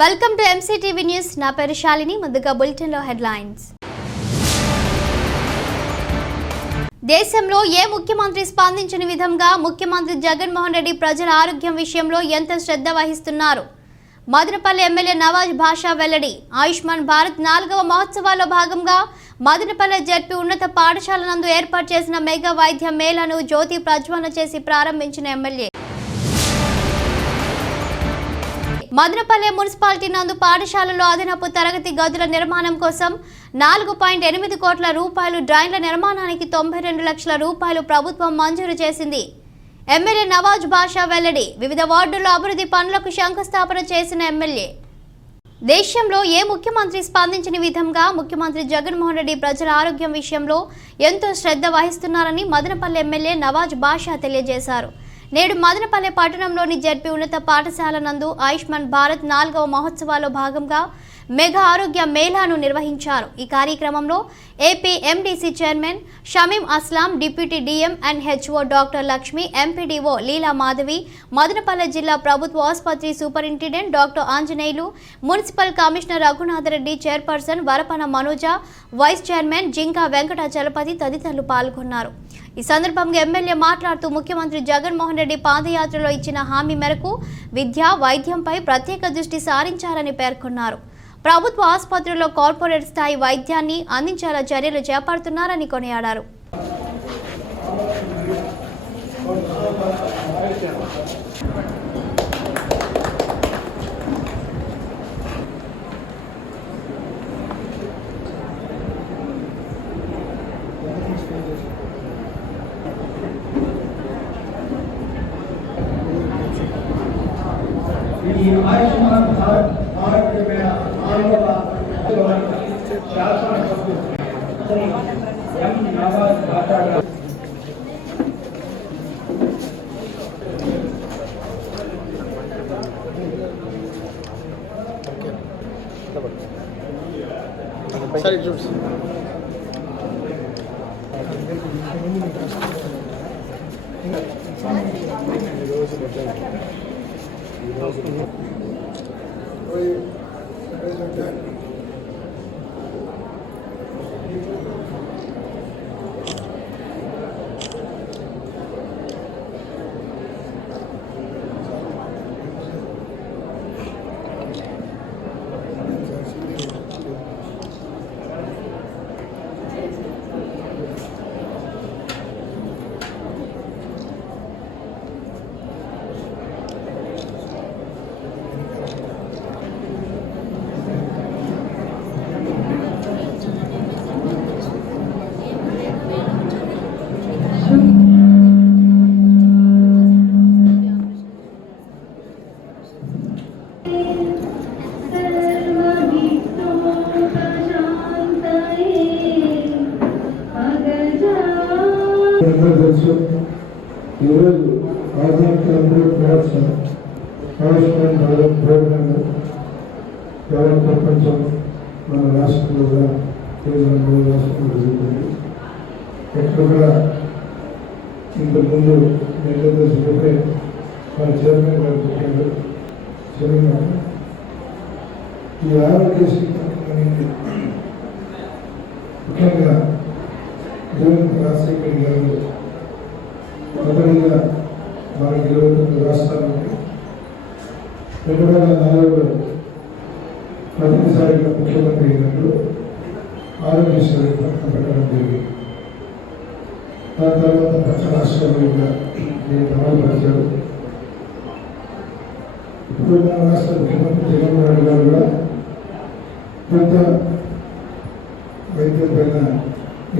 Welcome to MCTV news. నా పేరు శాలిని. ముందుగా బులెటిన్లో హెడ్లైన్స్. దేశంలో ఏ ముఖ్యమంత్రి స్పందించని విధంగా ముఖ్యమంత్రి జగన్మోహన్ రెడ్డి ప్రజల ఆరోగ్యం విషయంలో ఎంత శ్రద్ధ వహిస్తున్నారు? మదనపల్లి ఎమ్మెల్యే నవాజ్ బాషా వెల్లడి. ఆయుష్మాన్ భారత్ 4వ మహోత్సవాల్లో భాగంగా మదనపల్లి జెడ్పీ ఉన్నత పాఠశాల నందు ఏర్పాటు చేసిన మెగా వైద్య మేళాను జ్యోతి ప్రజ్వలన చేసి ప్రారంభించిన ఎమ్మెల్యే. మదనపల్లి మున్సిపాలిటీ నందు పాఠశాలలో అదనపు తరగతి గదుల నిర్మాణం కోసం 4.8 కోట్ల రూపాయలు, డ్రైన్ల నిర్మాణానికి 92 లక్షల రూపాయలు ప్రభుత్వం మంజూరు చేసింది. ఎమ్మెల్యే నవాజ్ బాషా వెల్లడి. వివిధ వార్డుల్లో అభివృద్ధి పనులకు శంకుస్థాపన చేసిన ఎమ్మెల్యే. దేశంలో ఏ ముఖ్యమంత్రి స్పందించని విధంగా ముఖ్యమంత్రి జగన్మోహన్ రెడ్డి ప్రజల ఆరోగ్యం విషయంలో ఎంతో శ్రద్ధ వహిస్తున్నారని మదనపల్లి ఎమ్మెల్యే నవాజ్ బాషా తెలియజేశారు. నేడు మదనపల్లి పట్టణంలోని జెడ్పీ ఉన్నత పాఠశాల నందు ఆయుష్మాన్ భారత్ 4వ మహోత్సవాల్లో భాగంగా మెగా ఆరోగ్య మేళాను నిర్వహించారు. ఈ కార్యక్రమంలో AP MDC chairman Shamim Aslam, deputy DM and HO doctor Lakshmi, MPDO Leela Madhavi, Madanapalle జిల్లా ప్రభుత్వ ఆసుపత్రి superintendent doctor Anjaneyulu, municipal commissioner Raghunatha Reddy, chairperson Varapana Manoja, vice chairman Jinka Venkata Chalapathi తదితరులు పాల్గొన్నారు. ఈ సందర్భంగా ఎమ్మెల్యే మాట్లాడుతూ ముఖ్యమంత్రి జగన్మోహన్ రెడ్డి పాదయాత్రలో ఇచ్చిన హామీ మేరకు విద్య, వైద్యంపై ప్రత్యేక దృష్టి సారించాలని పేర్కొన్నారు. ప్రభుత్వ ఆసుపత్రుల్లో కార్పొరేట్ స్థాయి వైద్యాన్ని అందించేలా చర్యలు చేపడుతున్నారని కొనియాడారు. आयुष्मान भारत भारत में आनेवाला शासन एम नवाज बाशा सर जूस ఆయుష్మాన్ భారత్ ప్రోగ్రామ్ ప్రపంచం మన రాష్ట్రంలో రాష్ట్రంలో జరుగుతుంది. ఎక్కడ కూడా ఇంతకుముందు చెప్పే మన చైర్మన్ గారు చెప్పారు. చైర్మన్ ఈ ఆరోగ్యశ్రీ అనేది ముఖ్యంగా జగన్ రాజశేఖర్ గారు మొదటిగా మనకి 29 రాష్ట్రాలు 2004లో మొదటిసారిగా ముఖ్యమంత్రి అయినప్పుడు ఆరోగ్యశ్రీ పథకం పెట్టడం జరిగింది. దాని తర్వాత పచ్చ రాష్ట్రాల్లో కూడా దీన్ని అమలుపరిచారు. ఇప్పుడు మన రాష్ట్ర ముఖ్యమంత్రి జగన్మోహన్ రెడ్డి గారు కూడా కొంత వైద్యం పైన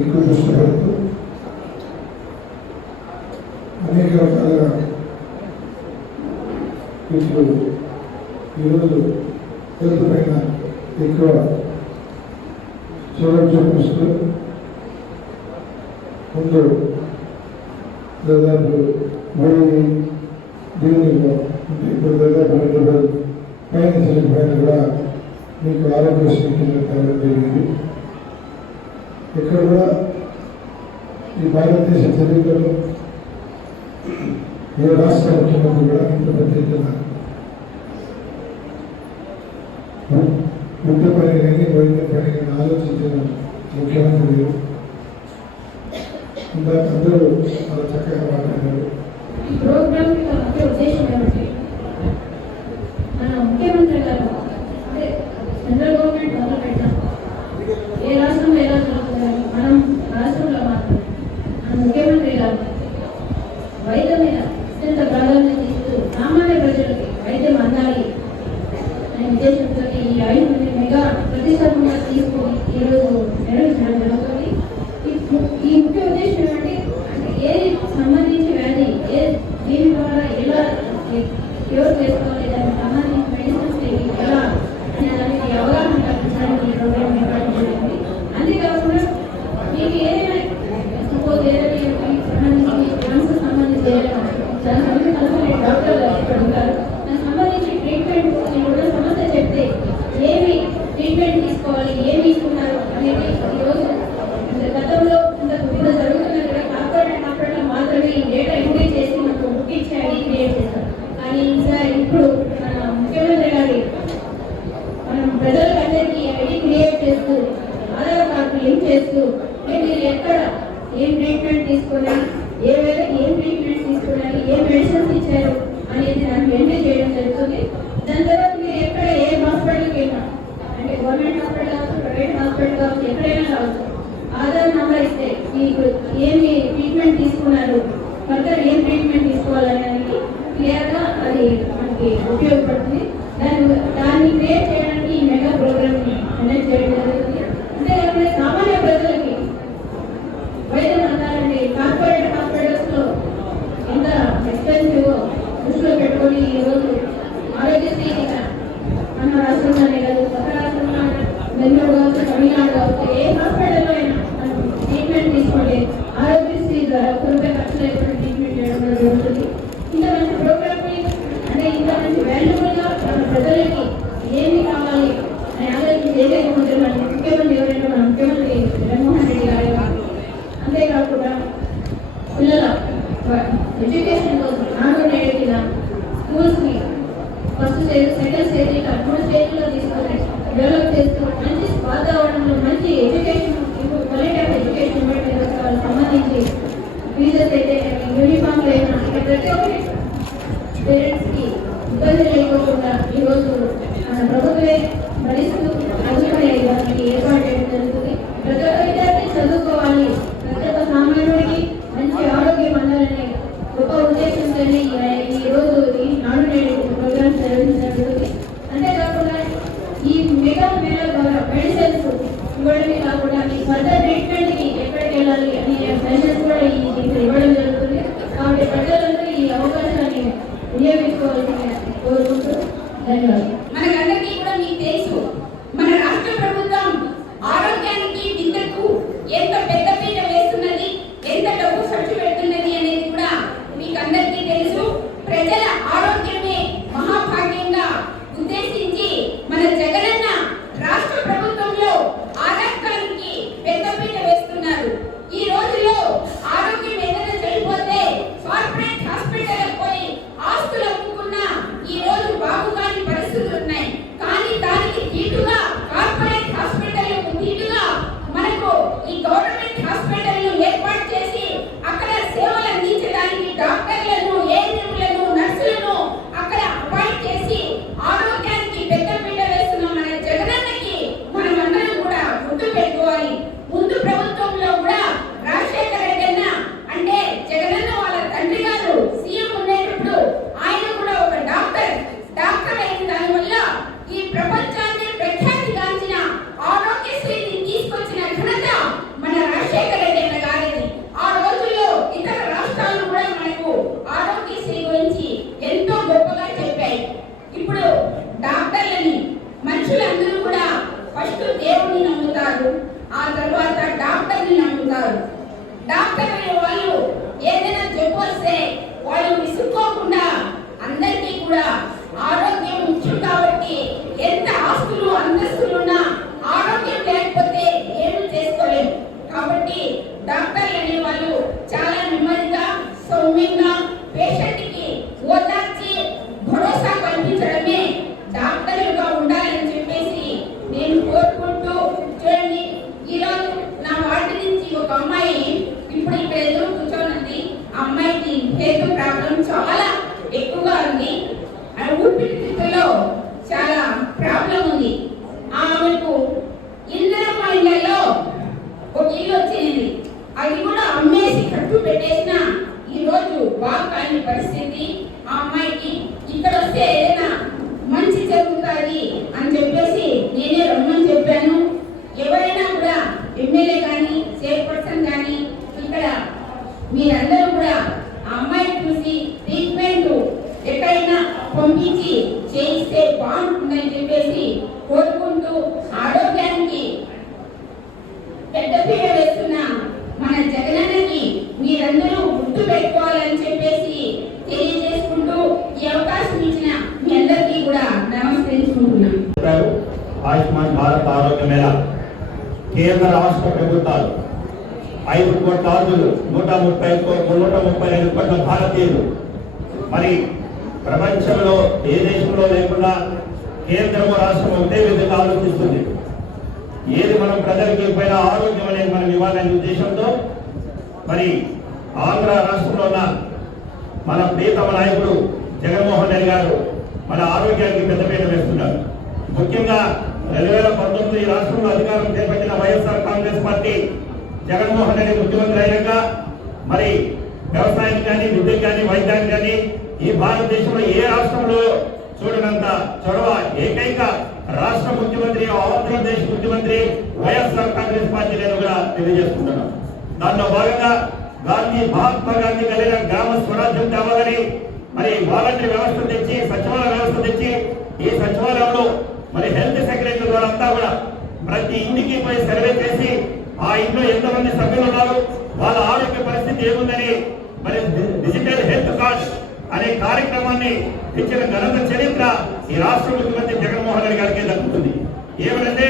ఎక్కువ దృష్టి పెడుతూ అనేక రకాలుగా ఇప్పుడు ఈరోజు హెల్త్ పైన ఎక్కువ చొరవ చూపిస్తూ ముందు దాదాపు దీనిలో ఇప్పుడు దాదాపు 2 పైన పైన కూడా మీకు ఆరోగ్యశ్రీ కింద తేవడం జరిగింది. ఇక్కడ కూడా ఈ భారతదేశ చరిత్రలో ఏ రాష్ట్ర ముఖ్యమంత్రి కూడా ఇంత పెద్ద ఎత్తున గుంట పని కానీ వైద్య పని కానీ ఆలోచించిన ముఖ్యమంత్రి ఇందాక అందరూ చాలా చక్కగా మాట్లాడారు. ఈ ప్రోగ్రామ్ ముఖ్య ఉద్దేశం ఏమిటి? మన ముఖ్యమంత్రి గారు అంటే సెంట్రల్ గవర్నమెంట్ మొదలు పెట్టాం, ఏ రాష్ట్రంలో ఎలా జరుగుతుందని మనం రాష్ట్రంలో మాత్రం మన ముఖ్యమంత్రి గారు వైద్యం మీద అత్యంత ప్రాధాన్యత ఇస్తూ సామాన్య ప్రజలకి వైద్యం అందాలి అనే ఉద్దేశంతో ఈ 5 మంది మెగా ప్రతిష్టాత్మకంగా తీసుకొని ఈరోజు నిర్వహించడం జరుగుతుంది. ఈ ముఖ్య ఉద్దేశం ఏమంటే ఏది సంబంధించి వ్యాధి దీని ద్వారా ఎలా క్యూర్ చేసుకోవాలి, దానికి సంబంధించి మెడిసిన్స్ ఎలా అనే దానికి అవగాహన కల్పించడానికి ఈ ప్రోగ్రామ్ ఏర్పాటు చేయండి. అంతేకాకుండా మీకు ఏదైనా సపోజ్ ఏదైనా సంబంధించి క్యాన్సర్ సంబంధించి దానికి డాక్టర్ ఇక్కడ ఉంటారు, దానికి సంబంధించి ట్రీట్మెంట్ కూడా సమస్య చెప్తే ఏమి ట్రీట్మెంట్ తీసుకోవాలి, ఏమి ఇస్తున్నారు అనేది ఈరోజు గతంలో ఇప్పుడు జరుగుతున్నది కూడా కార్పొరేట్ మాత్రమే ఈ డేటా ఎంట్రీ చేసి మనకు బుక్ ఇచ్చి ఐడి క్రియేట్ చేస్తారు. కానీ ఈసారి ఇప్పుడు మన ముఖ్యమంత్రి గారి మనం ప్రజలందరికీ ఐడి క్రియేట్ చేస్తూ ఆధార్ కార్డు లింక్ చేస్తూ మీరు ఎక్కడ ఏం ట్రీట్మెంట్ తీసుకున్నారు, ఏం ట్రీట్మెంట్ తీసుకున్నారు, ఏ మెడిసిన్స్ ఇచ్చారు అనేది నాకు ఎంట్రీ చేయడం జరుగుతుంది. దాని తర్వాత మీరు ఎక్కడ ఏ హాస్పిటల్కి వెళ్ళినా అంటే గవర్నమెంట్ హాస్పిటల్ కావచ్చు, ప్రైవేట్ హాస్పిటల్ కావచ్చు, ఎక్కడైనా కావచ్చు, ఆధార్ నెంబర్ ఇస్తే మీకు ఏమి ట్రీట్మెంట్ తీసుకున్నారు, ఫర్దర్ ఏం ట్రీట్మెంట్ తీసుకోవాలనేది క్లియర్గా అది మనకి ఉపయోగపడుతుంది. దాన్ని క్రియేట్ చేయడానికి ఈ మెగా ప్రోగ్రామ్ కండక్ట్ చేయడం జరుగుతుంది. అంతేకాకుండా సామాన్య ప్రజలకి వైద్యం అందాలంటే కార్పొరేట్ హాస్పిటల్స్లో ఎంత ఎక్స్పెన్సివ్ దృష్టిలో పెట్టుకొని ఈరోజు ఆరోగ్యశ్రీ మన రాష్ట్రంలోనే కాదు కొత్త రాష్ట్రంలో బెంగళూరు కావచ్చు, తమిళనాడు కావచ్చు, ఏ హాస్పిటల్లో అయినా మనం ట్రీట్మెంట్ తీసుకుంటే ఆరోగ్యశ్రీ ద్వారా ₹1 ఖర్చు లేకుండా ట్రీట్మెంట్ చేయడం జరుగుతుంది. ఇంత మంచి ప్రోగ్రామ్ని అంటే ఇంత మంచి వాల్యుబుల్గా మన ప్రజలకి ఏమి కావాలి అని ఆలోచించి ఏదైతే ముందు మన ముఖ్యమంత్రి ఎవరైనా మన ముఖ్యమంత్రి జగన్మోహన్ రెడ్డి గారు. అంతేకాకుండా పిల్లల ఎడ్యుకేషన్ కోసం నాడు నేడు కింద స్కూల్స్ని ఫస్ట్ స్టేజ్, సెకండ్ స్టేజ్ ఇలా 3 స్టేజ్లో తీసుకొని డెవలప్ చేస్తూ మంచి వాతావరణంలో మంచి ఎడ్యుకేషన్ క్వాలిటీ ఆఫ్ ఎడ్యుకేషన్ వాళ్ళకి సంబంధించి ఫీజెస్ అయితే యూనిఫామ్లు అయినా ప్రతి ఒక్కరి పేరెంట్స్కి ఇబ్బంది లేకోకుండా ఈరోజు మన ప్రభుత్వమే భరిస్తూ చదువుకునే దానికి ఏర్పాటు చేయడం జరుగుతుంది. ప్రతి ఒక్క విద్యార్థి చదువుకోవాలి, ప్రతి ఒక్క సామాన్యుడికి మంచి ఆరోగ్యం అందాలనే గొప్ప ఉద్దేశంతోనే ఈరోజు ఈ నాడు నేడు ప్రోగ్రామ్స్ నిర్వహించడం జరుగుతుంది. అంతేకాకుండా ఈ మెగా మేళ ద్వారా మెడిసిన్స్ ఇవ్వడమే కాకుండా ఈ ఫర్దర్ ట్రీట్మెంట్కి ఎక్కడికి వెళ్ళాలి అనే మెషర్స్ కూడా దీంట్లో ఇవ్వడం జరుగుతుంది. కాబట్టి ప్రజలందరూ ఈ అవకాశాన్ని వినియోగించుకోవాలని కోరుకుంటూ ధన్యవాదాలు. మనకందరికీ కూడా మీకు తెలుసు, మన రాష్ట్ర ప్రభుత్వం ఆరోగ్యానికి విద్యకు ఎంత పెద్దపీట వేస్తున్నది, ఎంత డబ్బు ఖర్చు పెడుతున్నది అనేది కూడా మీకు అందరికీ తెలుసు. ప్రజల ఆరోగ్యమే మహాభాగ్యంగా ఉద్దేశించి మన జగనన్న రాష్ట్ర ప్రభుత్వంలో ఆరోగ్యానికి పెద్దపీట వేస్తున్నారు. ఈ రోజుల్లో ఆరోగ్యం ఏదైనా చెడిపోతే కార్పొరేట్ హాస్పిటల్ పోయి ఆస్తులు అమ్ముకున్న ఈ రోజు బాగుగాని పరిస్థితులు ఆ అమ్మాయికి ఇక్కడ వస్తే ఏదైనా మంచి జరుగుతుంది అని చెప్పేసి నేనే రమ్మని చెప్పాను. ఎవరైనా కూడా ఎమ్మెల్యే కానీ చైర్పర్సన్ కానీ ఇక్కడ మీరందరూ కూడా ఆ అమ్మాయిని చూసి ట్రీట్మెంట్ ఎక్కడైనా పంపించి చేయిస్తే బాగుంటుందని చెప్పేసి కోరుకుంటూ ఆరోగ్యానికి పెద్దపీట వేస్తున్న మన జగనన్నకి మీరందరూ గుర్తు పెట్టుకోవాలని చెప్పేసి తెలియజేసుకుంటూ ఈ అవకాశం ఇచ్చిన మీ అందరికీ కూడా నమస్కరించుకుంటున్నాను. ఆయుష్మాన్ భారత్ ఆరోగ్య మేళ కేంద్ర రాష్ట్ర ప్రభుత్వాలు 5 కోట్ల ఆర్దులు 135 కోట్ల భారతీయులు మరి ప్రపంచంలో ఏ దేశంలో లేకుండా కేంద్రము రాష్ట్రం ఒకటే విధంగా ఆలోచిస్తుంది. ఏది మనం ప్రజలకి పైన ఆరోగ్యం అనేది మనం ఇవ్వాలనే ఉద్దేశంతో మరి ఆంధ్ర రాష్ట్రంలో ఉన్న మన ప్రియతమ నాయకుడు జగన్మోహన్ రెడ్డి గారు మన ఆరోగ్యానికి పెద్దపీట వేస్తున్నారు. ముఖ్యంగా 2019 ఈ రాష్ట్రంలో అధికారం చేపట్టిన వైఎస్ఆర్ కాంగ్రెస్ పార్టీ జగన్మోహన్ రెడ్డి ముఖ్యమంత్రి అయినాక మరి వ్యవసాయం కానీ, విద్య కానీ, వైద్యాన్ని కానీ ఈ భారతదేశంలో ఏ రాష్ట్రంలో చూడనంత చొరవ ఏకైక రాష్ట్ర ముఖ్యమంత్రి ఆంధ్రప్రదేశ్ ముఖ్యమంత్రి వైఎస్ఆర్ కాంగ్రెస్ పార్టీ నేను కూడా తెలియజేస్తున్నాను. దానిలో భాగంగా మహాత్మా గాంధీ కలిగిన గ్రామ స్వరాజ్యం తేవాలని మరి వాలంటీర్ వ్యవస్థ తెచ్చి సచివాలయ వ్యవస్థ తెచ్చి ఈ సచివాలయంలో మరి హెల్త్ సెక్రటరీ ద్వారా అంతా కూడా ప్రతి ఇంటికి పోయి సర్వే చేసి ఆ ఇంట్లో ఎంతమంది సభ్యులు ఉన్నారు, వాళ్ళ ఆరోగ్య పరిస్థితి ఏముందని మరి డిజిటల్ హెల్త్ కార్డ్ అనే కార్యక్రమాన్ని ఇచ్చిన ఘనత చరిత్ర ఈ రాష్ట్ర ముఖ్యమంత్రి జగన్మోహన్ రెడ్డి గారికి దక్కుతుంది. ఏమంటే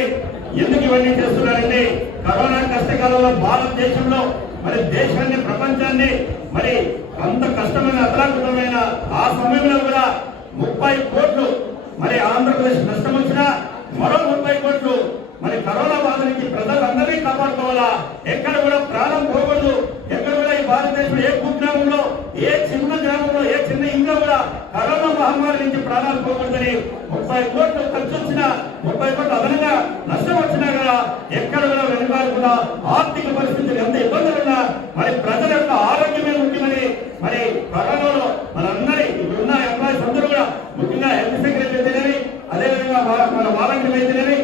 ఎందుకు ఇవన్నీ చేస్తున్నారంటే కరోనా కష్టకాలంలో భారతదేశంలో మరి దేశాన్ని ప్రపంచాన్ని మరి అంత కష్టమైన అతలాకుతమైన ఆ సమయంలో కూడా 30 కోట్లు మరి ఆంధ్రప్రదేశ్ నష్టం వచ్చినా మరో 30 కోట్లు మరి కరోనా బాధ నుంచి ప్రజలందరినీ కాపాడుకోవాలా, ఎక్కడ కూడా ప్రాణం పోకూడదు. ఎక్కడ కూడా ఈ భారతదేశంలో ఏ కుగ్రామంలో ఏ చిన్న గ్రామంలో ఏ చిన్న ఇంట్లో కూడా కరోనా మహమ్మారి నుంచి ప్రాణాలు పోకూడదని 30 కోట్లు ఖర్చు వచ్చినా 30 కోట్లు అదనంగా నష్టం వచ్చినా కూడా ఎక్కడ కూడా వెనుకాడకుండా ఆర్థిక పరిస్థితులు ఎంత ఇబ్బందులు ఉన్నా మరి ప్రజల యొక్క ఆరోగ్యమే ముఖ్యమని మరి కరోనాలో మనందరి ఇప్పుడున్న ఎంప్లాయీస్ అందరూ కూడా ముఖ్యంగా హెల్త్ సెక్రటరీ అయితేనేవి అదేవిధంగా మన వాలంటీర్లు అయితేనేవి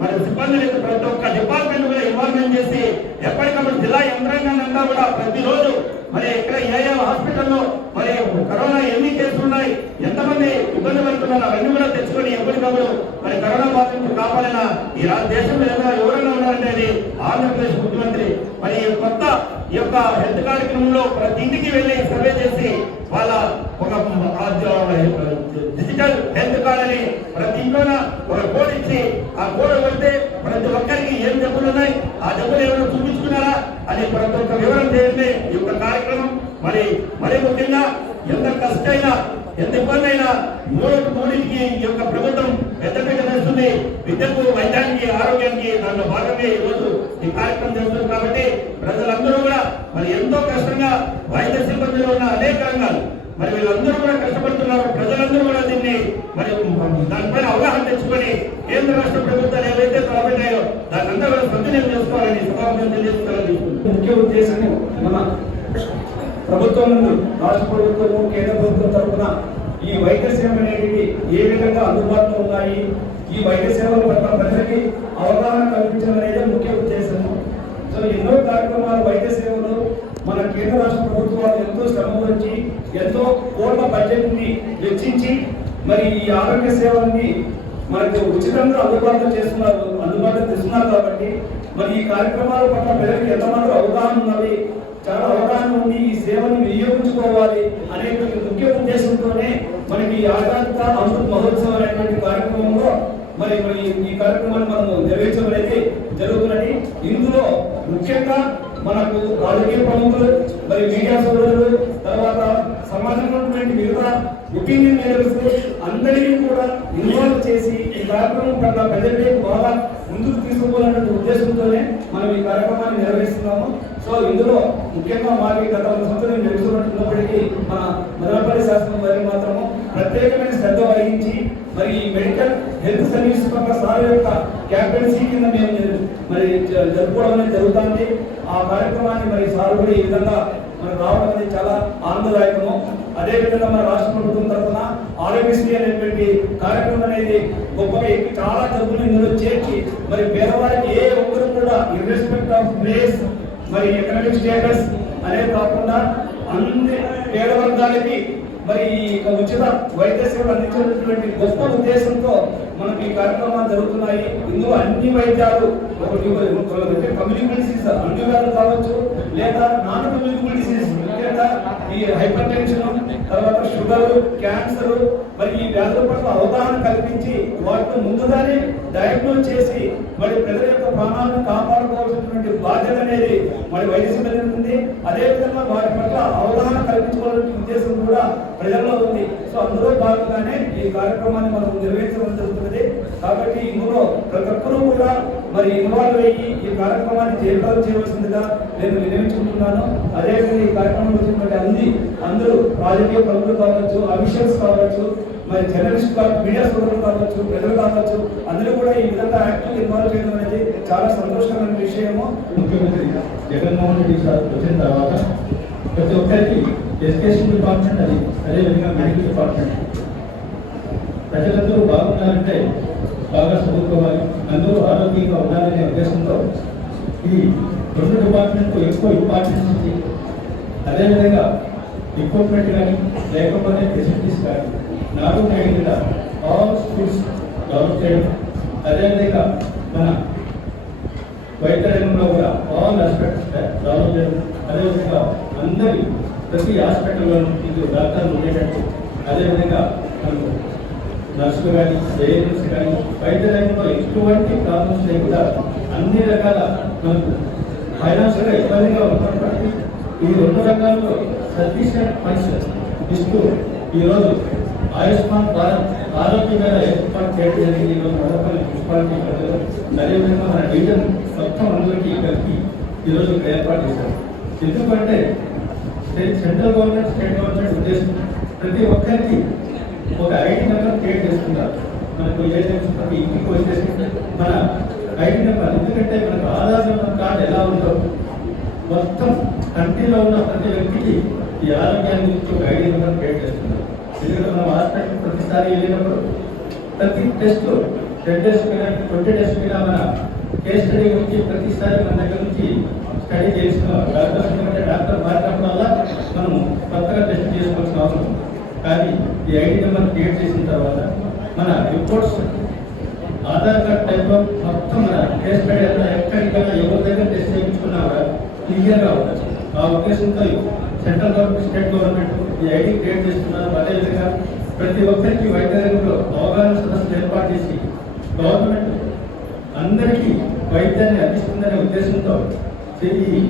మరి సిబ్బందులు ప్రతి ఒక్క డిపార్ట్మెంట్ కూడా ఇన్వాల్వ్మెంట్ చేసి ఎప్పటికప్పుడు జిల్లా యంత్రాంగాన్ని అంతా కూడా ప్రతిరోజు మరి ఇక్కడ ఏ హాస్పిటల్లో మరి కరోనా ఎన్ని కేసులు ఉన్నాయి, ఎంతమంది ఇబ్బంది పడుతున్నారు అవన్నీ కూడా తెచ్చుకొని ఎప్పటికప్పుడు మరి కరోనా బాధ నుంచి కాపాడిన ఈ దేశంలో ఎవరైనా ఉన్నారంటే అది ఆంధ్రప్రదేశ్ ముఖ్యమంత్రి. మరి ఈ యొక్క హెల్త్ కార్యక్రమంలో ప్రతి ఇంటికి వెళ్ళి సర్వే చేసి వాళ్ళ ఒక డిజిటల్ హెల్త్ కార్డ్ అని ప్రతి ఇంట్లోన ఒక కోడ్ ఇచ్చి ఆ కోడ్ పెడితే ప్రతి ఒక్కరికి ఏం జబ్బులు ఉన్నాయి, ఆ జబ్బులు ఏమైనా చూపించుకున్నారా అని ప్రతి ఒక్క వివరణ చేయండి. ఈ యొక్క కార్యక్రమం మరి ముఖ్యంగా ఎంత కష్టమైనా ఎంత ఇబ్బంది అయినా మూడింటికి ఈ యొక్క ప్రభుత్వం పెద్దపీట వేస్తుంది. విద్యకు, వైద్యానికి, ఆరోగ్యానికి దానిలో భాగంగా ఈ రోజు ఈ కార్యక్రమం చేస్తుంది. కాబట్టి ప్రజలందరూ కూడా మరి ఎంతో కష్టంగా వైద్య సిబ్బందిలో ఉన్న అనేక రంగాలు మరి వీళ్ళందరూ కూడా కష్టపడుతున్నారు. ప్రజలందరూ కూడా దీన్ని మరి దానిపైన అవగాహన తెచ్చుకొని కేంద్ర రాష్ట్ర ప్రభుత్వాలు ఏవైతే తలపెట్టాయో దాన్ని అంతా కూడా సద్వినియోగం చేసుకోవాలని సభాముఖంగా తెలియజేసుకోవాలని ముఖ్య ఉద్దేశం మన ప్రభుత్వం నుండి రాష్ట్ర ప్రభుత్వము కేంద్ర ప్రభుత్వం తరఫున ఈ వైద్య సేవలు అనేవి ఏ విధంగా అందుబాటులో ఉన్నాయి, ఈ వైద్య సేవల పట్ల ప్రజలకి అవగాహన కల్పించడం అనేది ముఖ్య ఉద్దేశము. సో ఎన్నో కార్యక్రమాలు వైద్య సేవలు మన కేంద్ర రాష్ట్ర ప్రభుత్వాలు ఎంతో శ్రమ వచ్చి ఎంతో కోట్ల బడ్జెట్ని వెచ్చించి మరి ఈ ఆరోగ్య సేవల్ని మనకు ఉచితంగా అందుబాటులో తెస్తున్నారు కాబట్టి మరి ఈ కార్యక్రమాల పట్ల ప్రజలకు ఎంతమంది అవగాహన ఉన్నది, చాలా అవగాహన ఉంది, ఈ సేవని వినియోగించుకోవాలి అనే ముఖ్య ఉద్దేశంతోనే మనకి ఈ ఆజాద్ అమృత్ మహోత్సవం అనేటువంటి కార్యక్రమంలో మరి ఈ కార్యక్రమాన్ని మనము నిర్వహించడం అనేది జరుగుతున్నది. ఇందులో ముఖ్యంగా మనకు రాజకీయ ప్రముఖులు మరి మీడియా సోదరులు తర్వాత సమాజంలో ఉన్నటువంటి మిగతా ఒపీనియన్ లీడర్స్ అందరినీ కూడా ఇన్వాల్వ్ చేసి ఈ కార్యక్రమం పట్ల ప్రజలకి బాగా ముందుకు తీసుకోవాలనే ఉద్దేశంతోనే మనం ఈ కార్యక్రమాన్ని నిర్వహిస్తున్నాము. సో ఇందులో ముఖ్యంగా మాకు గత సంవత్సరం తెలుసుకున్నప్పటికీ మన మదనపల్లి శాసనం వారికి మాత్రము ప్రత్యేకమైన శ్రద్ధ వహించి మరి ఈ మెడికల్ హెల్త్ సర్వీస్ పట్ల సార్ యొక్క క్యాప్టెన్సీ కింద మేము మరి జరుపుకోవడం అనేది జరుగుతుంది. ఆ కార్యక్రమాన్ని మరి సార్ కూడా ఈ విధంగా మనకు రావడం అనేది చాలా ఆనందదాయకము. అదేవిధంగా మన రాష్ట్ర ప్రభుత్వం తరఫున ఆరోగ్యశ్రీ అనేటువంటి కార్యక్రమం అనేది గొప్పగా ఎక్కి చాలా డబ్బులు ఇందులో చేర్చి మరి పేదవారికి ఏ ఒక్కరు కూడా ఇర్రెస్పెక్ట్ ఆఫ్ ప్లేస్ మరి ఎకనామిక్ స్టేటస్ అనేది కాకుండా అన్ని పేద వర్గాలకి మరి ఉచిత వైద్య సేవలు అందించినటువంటి గొప్ప ఉద్దేశంతో మనకి ఈ కార్యక్రమాలు జరుగుతున్నాయి. ఇందులో అన్ని వైద్యాలు కమ్యూనికబుల్ డిసీజ్ అంటువ్యాధులు కావచ్చు లేదా నాన్ కమ్యూనికబుల్ డిసీజ్ ముఖ్యంగా ఈ హైపర్ టెన్షన్, తర్వాత షుగర్, క్యాన్సర్ మరి ఈ వ్యాధుల పట్ల అవగాహన కల్పించి వాటిని ముందుగానే డయాగ్నోస్ చేసి మరి ప్రజల యొక్క ప్రాణాలను కాపాడుకోవాల్సినటువంటి బాధ్యత అనేది మరి వైద్య సిబ్బంది ఉంది. అదేవిధంగా వాటి పట్ల అవగాహన కల్పించుకోవాలనే ఉద్దేశం కూడా ప్రజల్లో ఉంది. సో అందులో భాగంగానే ఈ కార్యక్రమాన్ని మనం నిర్వహించడం జరుగుతున్నది. కాబట్టి ఇందులో ప్రతి ఒక్కరూ కూడా మరి ఇన్వాల్వ్ అయ్యి ఈ కార్యక్రమాన్ని చేయవలసిందిగా నేను వినియోగించుకుంటున్నాను. అదేవిధంగా ఈ కార్యక్రమం వచ్చినటువంటి అందరూ రాజకీయ ప్రముఖులు కావచ్చు, అఫీషియల్స్ కావచ్చు, మరి జర్నలిస్ట్ మీడియా సోదరులు కావచ్చు, ప్రజలు కావచ్చు, అందరూ కూడా ఈ విధంగా యాక్టివ్ ఇన్వాల్వ్ చేయడం అనేది చాలా సంతోషకరమైన విషయము. ముఖ్యమంత్రి జగన్మోహన్ రెడ్డి సార్ వచ్చిన తర్వాత ప్రతి ఒక్కరికి ఎడ్యుకేషన్ డిపార్ట్మెంట్ అది, అదేవిధంగా మెడికల్ డిపార్ట్మెంట్ ప్రజలందరూ బాగుండాలంటే బాగా చదువుకోవాలి, అందరూ ఆరోగ్యంగా ఉండాలనే ఉద్దేశంతో ఈ రెండు డిపార్ట్మెంట్కు ఎక్కువ ఇంపార్టెన్స్ ఉంది. అదేవిధంగా ఎక్విప్మెంట్ కానీ లేకపోతే ఫెసిలిటీస్ కానీ నాటు నేడుగా ఆల్ స్కూల్స్ డెవలప్ చేయడం, అదేవిధంగా మన వైద్య రంగంలో కూడా ఆల్ ఆస్పెక్ట్స్ డెవలప్ చేయడం, అదేవిధంగా అందరి ప్రతి హాస్పిటల్లోనూ ఇది డాక్టర్లు ఉండేటట్టు, అదేవిధంగా మనకు నర్సులు కానీ ఏఎన్ఎంస్ కానీ వైద్య రంగంలో ఎటువంటి ప్రాబ్లమ్స్ లేకుండా అన్ని రకాల మనకు ఫైనాన్షియల్గా ఇబ్బందిగా ఉన్నప్పటికీ ఈ రెండు రంగాల్లో సఫిషియెంట్ ఫండ్స్ ఇస్తూ ఈరోజు ఆయుష్మాన్ భారత్ ఆరోగ్య మేళ ఏర్పాటు చేయడం జరిగింది. ఈరోజు మదనపల్లి మున్సిపాలిటీ ప్రజలు అదేవిధంగా మన డివిజన్ మొత్తం అందరికీ కలిపి ఈరోజు ఏర్పాటు చేశారు. ఎందుకంటే సెంట్రల్ గవర్నమెంట్, స్టేట్ గవర్నమెంట్ ఉద్దేశం ప్రతి ఒక్కరికి ఒక ఐడి నెంబర్ క్రియేట్ చేస్తున్నారు. మనకు ఏజెన్సీ ప్రతి ఇంటికి వచ్చేసి మన ఐడి నెంబర్, ఎందుకంటే మనకు ఆధార్ నెంబర్ కార్డు ఎలా ఉందో మొత్తం కంట్రీలో ఉన్న ప్రతి వ్యక్తికి ఈ ఆరోగ్యాన్ని గురించి ఒక ఐడి నెంబర్ క్రియేట్ చేస్తున్నారు. ఎందుకంటే మనం హాస్పిటల్ ప్రతిసారి వెళ్ళినప్పుడు ప్రతి టెస్ట్ 10 డేస్ మీద 20 డేస్ మీద మన కేస్ స్టడీ గురించి ప్రతిసారి మన దగ్గర నుంచి స్టడీ చేస్తున్నాం. డాక్టర్స్ ఎందుకంటే డాక్టర్ మారినప్పుడు వల్ల మనం కొత్తగా టెస్ట్ చేసుకోవాల్సిన అవసరం. కానీ ఈ ఐడి నెంబర్ క్రియేట్ చేసిన తర్వాత మన రిపోర్ట్స్ ఆధార్ కార్డ్ టైప్లో మొత్తం మన కేస్ స్టడీ ఎక్కడికైనా ఎవరి దగ్గర టెస్ట్ చేయించుకున్నా కూడా క్లియర్గా ఉంటుంది. ఆ ఉద్దేశంతో సెంట్రల్ గవర్నమెంట్, స్టేట్ గవర్నమెంట్ ఈ ఐడి క్రియేట్ చేస్తున్నారు. అదేవిధంగా ప్రతి ఒక్కరికి వైద్య రంగంలో అవగాహన సదస్సులు ఏర్పాటు చేసి గవర్నమెంట్ అందరికీ వైద్యాన్ని అందిస్తుందనే ఉద్దేశంతో ఈ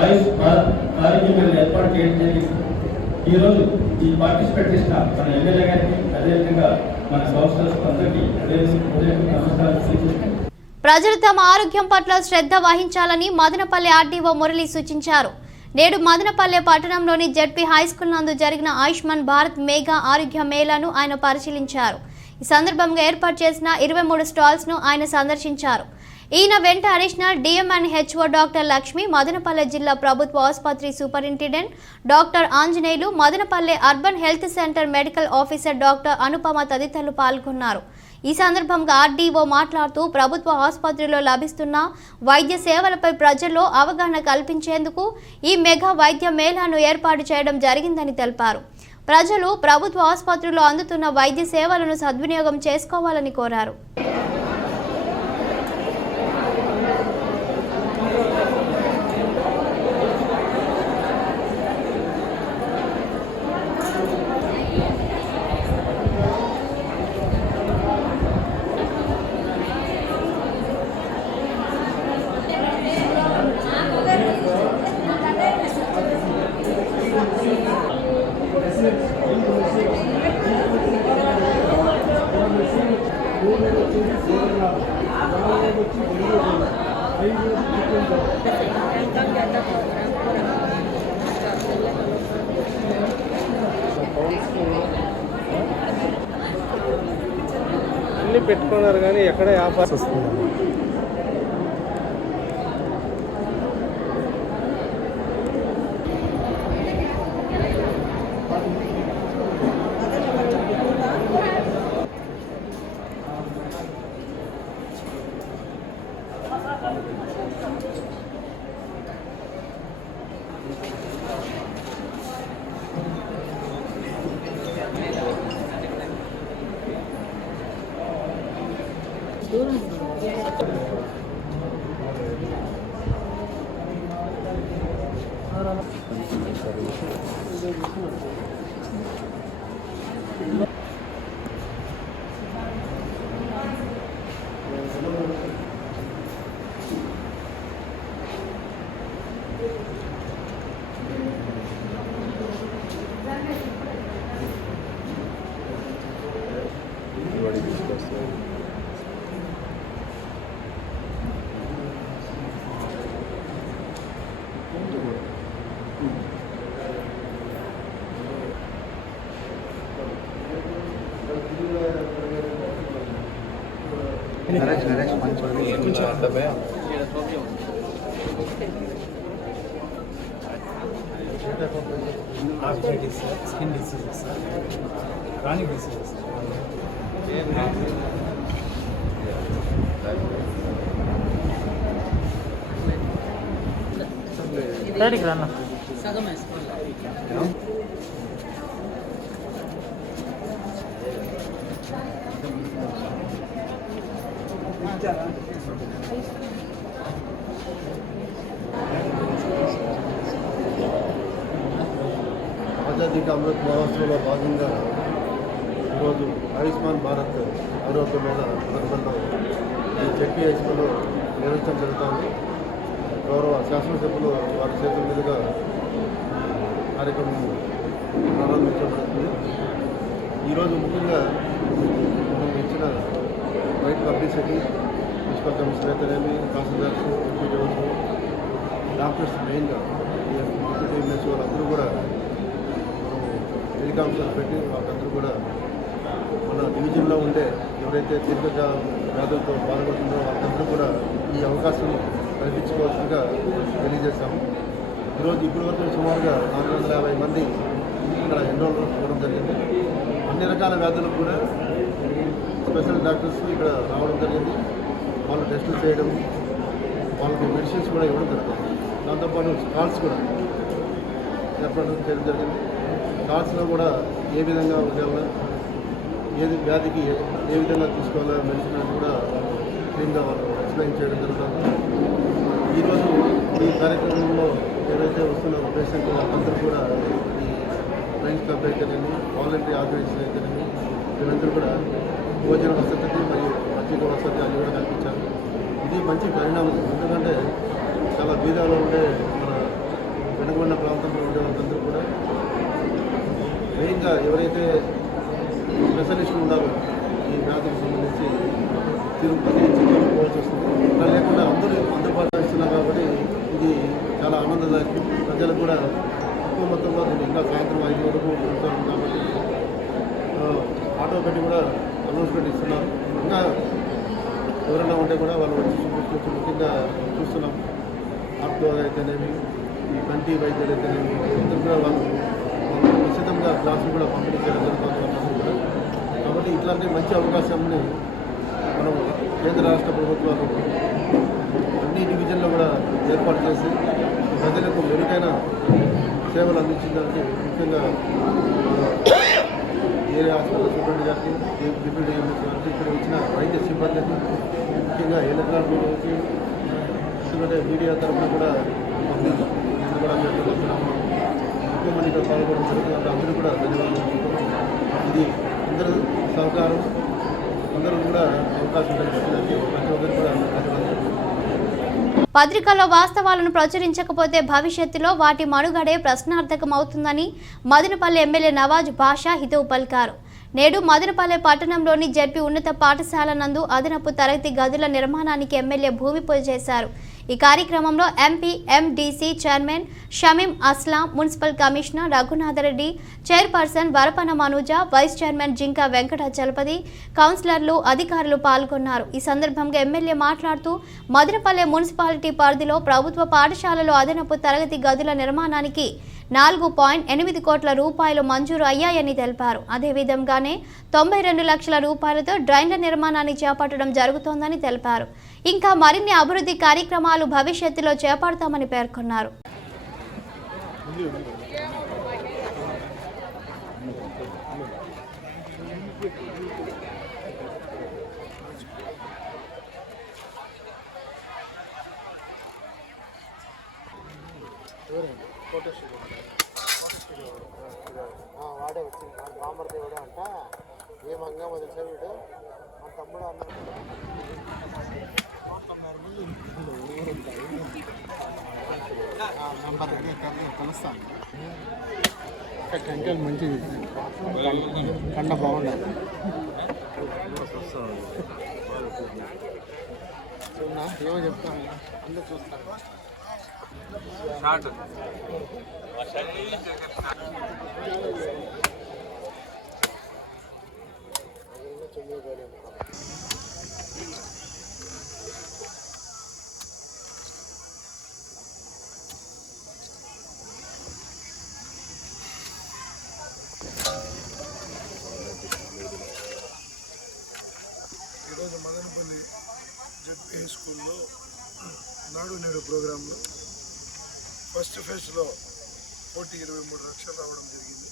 ఆయుష్ భారత్ ఆరోగ్య మేళ ఏర్పాటు చేయడం జరిగింది. ఈరోజు ఈ పార్టిసిపేట్ చేసిన మన ఎమ్మెల్యే గారికి, అదేవిధంగా మన కౌన్సిలర్స్ అందరికీ అదేవిధంగా నమస్కారం. ప్రజలు తమ ఆరోగ్యం పట్ల శ్రద్ధ వహించాలని మదనపల్లె ఆర్డీఓ మురళి సూచించారు. నేడు మదనపల్లె పట్టణంలోని జెడ్పీ హైస్కూల్ నందు జరిగిన ఆయుష్మాన్ భారత్ మెగా ఆరోగ్య మేళాను ఆయన పరిశీలించారు. ఈ సందర్భంగా ఏర్పాటు చేసిన 23 స్టాల్స్ ను ఆయన సందర్శించారు. ఈయన వెంట additional DM&HO doctor Lakshmi, Madanapalle జిల్లా ప్రభుత్వ ఆసుపత్రి superintendent doctor Anjaneyulu, Madanapalle urban health centre medical officer doctor Anupama తదితరులు పాల్గొన్నారు. ఈ సందర్భంగా ఆర్డీఓ మాట్లాడుతూ ప్రభుత్వ ఆసుపత్రిలో లభిస్తున్న వైద్య సేవలపై ప్రజల్లో అవగాహన కల్పించేందుకు ఈ మెగా వైద్య మేళాను ఏర్పాటు చేయడం జరిగిందని తెలిపారు. ప్రజలు ప్రభుత్వ ఆసుపత్రిలో అందుతున్న వైద్య సేవలను సద్వినియోగం చేసుకోవాలని కోరారు. అన్ని పెట్టుకున్నారు కానీ ఎక్కడ వ్యాపారం వస్తుంది. Skin diseases chronic diseases ready రాన్న ఆజాదీ కా అమృత్ మహోత్సవంలో భాగంగా ఈరోజు ఆయుష్మాన్ భారత్ ఆరోగ్యం మీద పథకంలో ఈ జెడ్పీ హైస్కూల్లో నిర్వహించడం జరుగుతుంది. గౌరవ శాసనసభ్యులు వారి చేతుల మీదుగా కార్యక్రమం ప్రారంభించబడుతుంది. ఈరోజు ముఖ్యంగా మనం ఇచ్చిన రైట్ పబ్లిసిటీ మున్సిపల్ కమిషనర్ అయితేనేమి, తహసీల్దార్స్, ఎంపీడీఓస్, డాక్టర్స్ మెయిన్గా డిప్యూటీ ఎమ్మెల్సీ వాళ్ళందరూ కూడా మనం టెలికాన్ఫరెన్స్ పెట్టి వాళ్ళందరూ కూడా మన డివిజన్లో ఉండే ఎవరైతే తీవ్ర వ్యాధులతో బాధపడుతుందో వాళ్ళందరూ కూడా ఈ అవకాశం కల్పించుకోవాల్సిందిగా తెలియజేశాము. ఈరోజు ఇప్పటి వరకు సుమారుగా 450 మంది ఇక్కడ ఎన్రోల్ అవ్వడం జరిగింది. అన్ని రకాల వ్యాధులకు కూడా స్పెషల్ డాక్టర్స్ ఇక్కడ రావడం జరిగింది. వాళ్ళు టెస్టులు చేయడం, వాళ్ళకి మెడిసిన్స్ కూడా ఇవ్వడం జరుగుతుంది. దాంతోపాటు స్టాల్స్ కూడా ఏర్పాటు చేయడం జరిగింది. స్టాల్స్లో కూడా ఏ విధంగా ఉండాలా, ఏది వ్యాధికి ఏ విధంగా తీసుకోవాలా మెడిసిన్ అని కూడా క్లీన్గా వాళ్ళు ఎక్స్ప్లెయిన్ చేయడం జరుగుతుంది. ఈరోజు ఈ కార్యక్రమంలో ఎవరైతే వస్తున్నారో పేషెంట్ వాళ్ళందరూ కూడా ఈ లైన్స్ క్లబ్ అయితేనేమి, వాలంటరీ ఆర్గనైజేషన్ అయితేనేమి, వీళ్ళందరూ కూడా భోజన వసతి మరియు మజ్జిగ వసతి అన్ని కూడా కల్పించారు. ఇది మంచి పరిణామం. ఎందుకంటే చాలా బీదాలో ఉండే మన వెనుకబడిన ప్రాంతంలో ఉండే వాళ్ళందరూ కూడా మెయిన్గా ఎవరైతే స్పెషలిస్టులు ఉన్నారో ఈ వ్యాధికి సంబంధించి తిరుపతి, చిత్తూరు పోవాల్సి వస్తుంది. అలా లేకుండా అందరూ అందుబాటులో ఇస్తున్నారు కాబట్టి ఇది చాలా ఆనందదాయకం. ప్రజలకు కూడా ఎక్కువ మొత్తంలో ఇంకా సాయంత్రం 5 వరకు ఉంటారు కాబట్టి ఆటో పెట్టి కూడా అనౌన్స్మెంట్ ఇస్తున్నారు. ఇంకా ఎవరైనా ఉంటే కూడా వాళ్ళు వచ్చి చూపించుకోవచ్చు. ముఖ్యంగా చూస్తున్నాం ఆటో అయితేనేమి, ఈ కంటి వైద్యులు అయితేనేమి, అందరూ కూడా వాళ్ళు నిశ్చితంగా క్లాసులు కూడా పంపిణీ చేయడం జరుగుతుంది కూడా. కాబట్టి ఇట్లాంటి మంచి అవకాశాన్ని మనం కేంద్ర రాష్ట్ర ప్రభుత్వాలు అన్ని డివిజన్లో కూడా ఏర్పాటు చేసి ప్రజలకు మెరుగైన సేవలు అందించడానికి ముఖ్యంగా ఏరియా హాస్పిటల్ సిబ్బంది గారికి, డిప్యూటీ ఎమ్మెల్సీ గారికి, ఇక్కడ వచ్చిన వైద్య సిబ్బందికి, ముఖ్యంగా ఎలక్ట్రానిక్ మీడియాకి, ఎందుకంటే మీడియా తరఫున కూడా కూడా ఎక్కువ మంది ఇక్కడ పాల్గొనడం జరుగుతుంది. అందరూ కూడా ధన్యవాదాలు. ఇది అందరూ సహకారం, అందరూ కూడా అవకాశం కల్పించడానికి ప్రతి ఒక్కరు కూడా ధన్యవాదాలు. పత్రికల్లో వాస్తవాలను ప్రచురించకపోతే భవిష్యత్తులో వాటి మనుగడే ప్రశ్నార్థకమవుతుందని మదనపల్లె ఎమ్మెల్యే నవాజ్ బాషా హితవు పలికారు. నేడు మదనపల్లె పట్టణంలోని జెడ్పీ ఉన్నత పాఠశాల నందు అదనపు తరగతి గదుల నిర్మాణానికి ఎమ్మెల్యే భూమి పూజ చేశారు. ఈ కార్యక్రమంలో MP MDC chairman Shamim Aslam, municipal commissioner Raghunatha Reddy, chairperson Varapana Manuja, vice chairman Jinka Venkatachalapathi, కౌన్సిలర్లు, అధికారులు పాల్గొన్నారు. ఈ సందర్భంగా ఎమ్మెల్యే మాట్లాడుతూ మదనపల్లె మున్సిపాలిటీ పరిధిలో ప్రభుత్వ పాఠశాలలో అదనపు తరగతి గదుల నిర్మాణానికి 4.8 కోట్ల రూపాయలు మంజూరు అయ్యాయని తెలిపారు. అదేవిధంగానే 92 లక్షల రూపాయలతో డ్రైన్ల నిర్మాణాన్ని చేపట్టడం జరుగుతోందని తెలిపారు. ఇంకా మరిన్ని అభివృద్ధి కార్యక్రమాలు భవిష్యత్తులో చేపడతామని పేర్కొన్నారు. ఫోటో స్టూడియో వాడే వచ్చింది వాడు బామర్దే కూడా అంట ఏం హంగామా తెలుసా వీడు మా తమ్ముడు అన్నాడు నెంబర్ కలుస్తాను టెంకాయలు మంచిది కండ బాగుండదు చూన్నా ఏమో చెప్తాను అందరూ చూస్తాను ఈరోజు మదనపల్లి జెడ్పీ స్కూల్లో నాడు నేడు ప్రోగ్రాంలో ఫస్ట్ ఫేజ్లో 23 లక్షలు రావడం జరిగింది.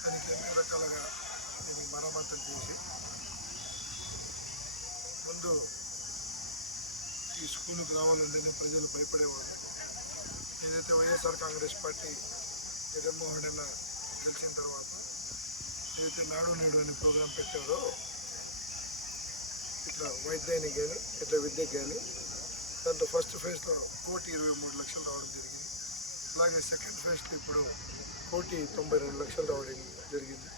దానికి ఎన్నో రకాలుగా దీనికి మరమ్మతులు చేసి ముందు ఈ స్కూల్కి రావాలంటేనే ప్రజలు భయపడేవాళ్ళు. ఏదైతే వైఎస్ఆర్ కాంగ్రెస్ పార్టీ జగన్మోహన్ రెడ్డి గెలిచిన తర్వాత ఏదైతే నాడు నేడు అనే ప్రోగ్రాం పెట్టారో ఇట్లా వైద్యానికి కానీ ఇట్లా విద్యకు కానీ దాంట్లో ఫస్ట్ ఫేజ్లో 1,23 లక్షలు రావడం జరిగింది. అలాగే సెకండ్ ఫేజ్కి ఇప్పుడు 1,92 లక్షలు రావడం జరిగింది.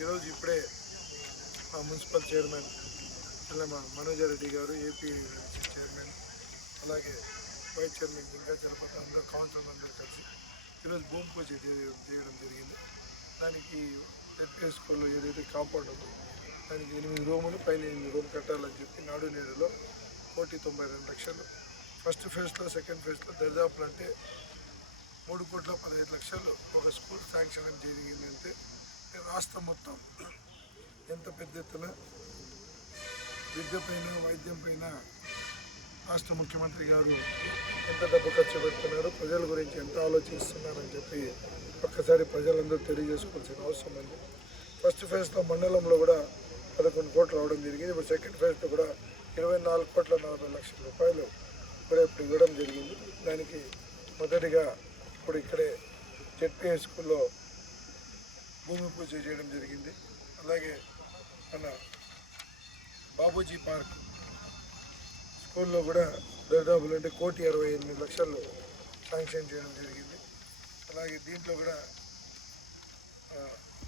ఈరోజు ఇప్పుడే మా మున్సిపల్ చైర్మన్ మనోజారెడ్డి గారు, ఏపీ చైర్మన్, అలాగే వైస్ చైర్మన్ ఇంకా జలపతి అందరూ కౌన్సిలర్ అందరూ కలిసి ఈరోజు భూమి పూజ చేయడం జరిగింది. దానికి జెడ్పీ స్కూల్లో ఏదైతే కాంపౌండ్ ఉందో దానికి 8 రూములు పైన 8 రూమ్ కట్టాలని చెప్పి నాడు నేడులో 1,92 లక్షలు ఫస్ట్ ఫేజ్లో, సెకండ్ ఫేజ్లో దరిదాపులు అంటే 3,15,00,000 ఒక స్కూల్ శాంక్షన్ జరిగిందంటే రాష్ట్రం మొత్తం ఎంత పెద్ద ఎత్తున విద్య పైన, వైద్యం పైన రాష్ట్ర ముఖ్యమంత్రి గారు ఎంత డబ్బు ఖర్చు పెడుతున్నారు, ప్రజల గురించి ఎంత ఆలోచిస్తున్నారని చెప్పి ఒక్కసారి ప్రజలందరూ తెలియజేసుకోవాల్సిన అవసరం ఉంది. ఫస్ట్ ఫేజ్లో మండలంలో కూడా 11 కోట్లు రావడం జరిగింది. ఇప్పుడు సెకండ్ ఫేజ్లో కూడా 24,40,00,000 రూపాయలు కూడా ఇప్పుడు ఇవ్వడం జరిగింది. దానికి మొదటిగా ఇప్పుడు ఇక్కడే జెడ్పీ స్కూల్లో భూమి పూజ చేయడం జరిగింది. అలాగే మన బాబూజీ పార్క్ స్కూల్లో కూడా దాదాపులు అంటే 1,68,00,000 శాంక్షన్ చేయడం జరిగింది. అలాగే దీంట్లో కూడా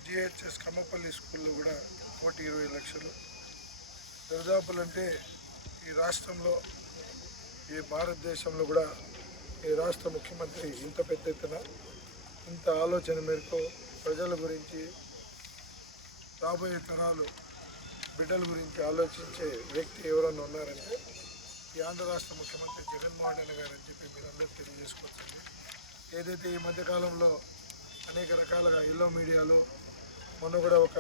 జిహెచ్ఎస్ కమ్మపల్లి స్కూల్లో కూడా 1,20,00,000 దాదాపులు అంటే ఈ రాష్ట్రంలో, ఈ భారతదేశంలో కూడా ఈ రాష్ట్ర ముఖ్యమంత్రి ఇంత పెద్ద ఎత్తున ఇంత ఆలోచన మేరకు ప్రజల గురించి, రాబోయే తరాలు బిడ్డల గురించి ఆలోచించే వ్యక్తి ఎవరన్నా ఉన్నారంటే ఈ ఆంధ్ర రాష్ట్ర ముఖ్యమంత్రి జగన్మోహన్ రెడ్డి గారు అని చెప్పి మీరు అందరూ తెలియజేసుకోవచ్చండి. ఏదైతే ఈ మధ్యకాలంలో అనేక రకాలుగా ఎల్లో మీడియాలో మొన్న కూడా ఒక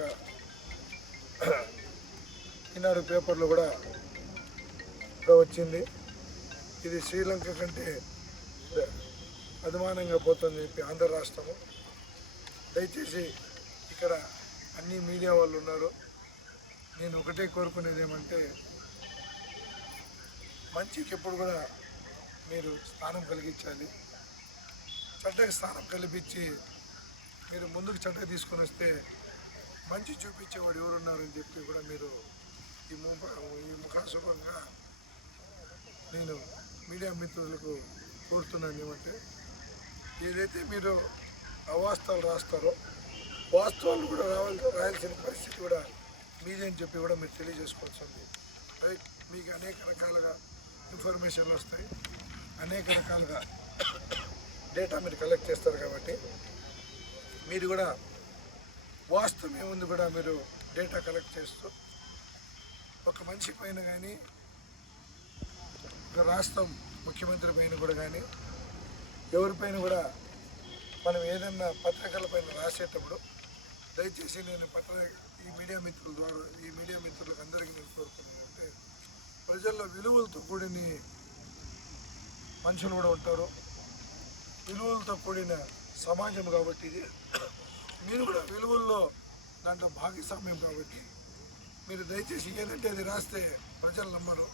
ఈనాడు పేపర్లో కూడా వచ్చింది, ఇది శ్రీలంక కంటే అభిమానంగా పోతుందని చెప్పి ఆంధ్ర రాష్ట్రము. దయచేసి ఇక్కడ అన్ని మీడియా వాళ్ళు ఉన్నారు. నేను ఒకటే కోరుకునేది ఏమంటే మంచికి ఎప్పుడు కూడా మీరు స్థానం కలిగించాలి. చెడ్డకి స్థానం కల్పించి మీరు ముందుకు చెడ్డ తీసుకొని వస్తే మంచి చూపించేవాడు ఎవరున్నారని చెప్పి కూడా మీరు ఈ ముఖాశుభంగా నేను మీడియా మిత్రులకు కోరుతున్నాను. ఏమంటే ఏదైతే మీరు అవాస్తవాలు రాస్తారో వాస్తవాలు కూడా రాయాల్సిన పరిస్థితి కూడా మీదని చెప్పి కూడా మీరు తెలియజేసుకోవాల్సింది. రైట్, మీకు అనేక రకాలుగా ఇన్ఫర్మేషన్లు వస్తాయి, అనేక రకాలుగా డేటా మీరు కలెక్ట్ చేస్తారు. కాబట్టి మీరు కూడా వాస్తవం ఏముంది కూడా మీరు డేటా కలెక్ట్ చేస్తూ ఒక మనిషి పైన కానీ, ఒక రాష్ట్రం ముఖ్యమంత్రి పైన కూడా కానీ, ఎవరిపైన కూడా మనం ఏదన్నా పత్రికల పైన రాసేటప్పుడు దయచేసి నేను ఈ మీడియా మిత్రుల ద్వారా ఈ మీడియా మిత్రులకు అందరికీ నేను కోరుకున్నాను అంటే ప్రజల్లో విలువలతో కూడిన మనుషులు కూడా ఉంటారు, విలువలతో కూడిన సమాజం కాబట్టి ఇది మీరు కూడా విలువల్లో దాంట్లో భాగస్వామ్యం కాబట్టి మీరు దయచేసి ఏదంటే అది రాస్తే ప్రజలు నమ్మరు.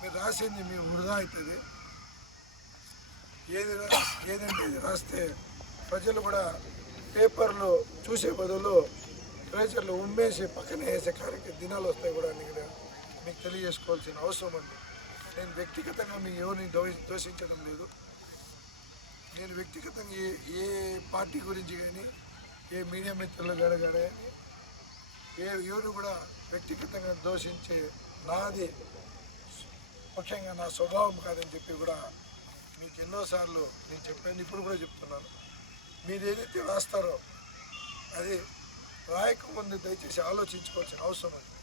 మీరు రాసింది మీరు వృధా అవుతుంది. ఏదంటే ఇది రాస్తే ప్రజలు కూడా పేపర్లు చూసే బదులు ట్రేచర్లు ఉమ్మేసి పక్కన వేసే దినాలు వస్తాయి కూడా అని మీకు తెలియజేసుకోవాల్సిన అవసరం ఉంది. నేను వ్యక్తిగతంగా మీ ఎవరిని దోషించడం లేదు. నేను వ్యక్తిగతంగా ఏ పార్టీ గురించి కానీ ఏ మీడియా మిత్రులు కానీ ఎవరు కూడా వ్యక్తిగతంగా దోషించే నాది ముఖ్యంగా నా స్వభావం కాదని చెప్పి కూడా మీకు ఎన్నోసార్లు నేను చెప్పాను, ఇప్పుడు కూడా చెప్తున్నాను. మీరు ఏదైతే రాస్తారో అది రాయకముందు దయచేసి ఆలోచించుకోవాల్సిన అవసరం ఉంది.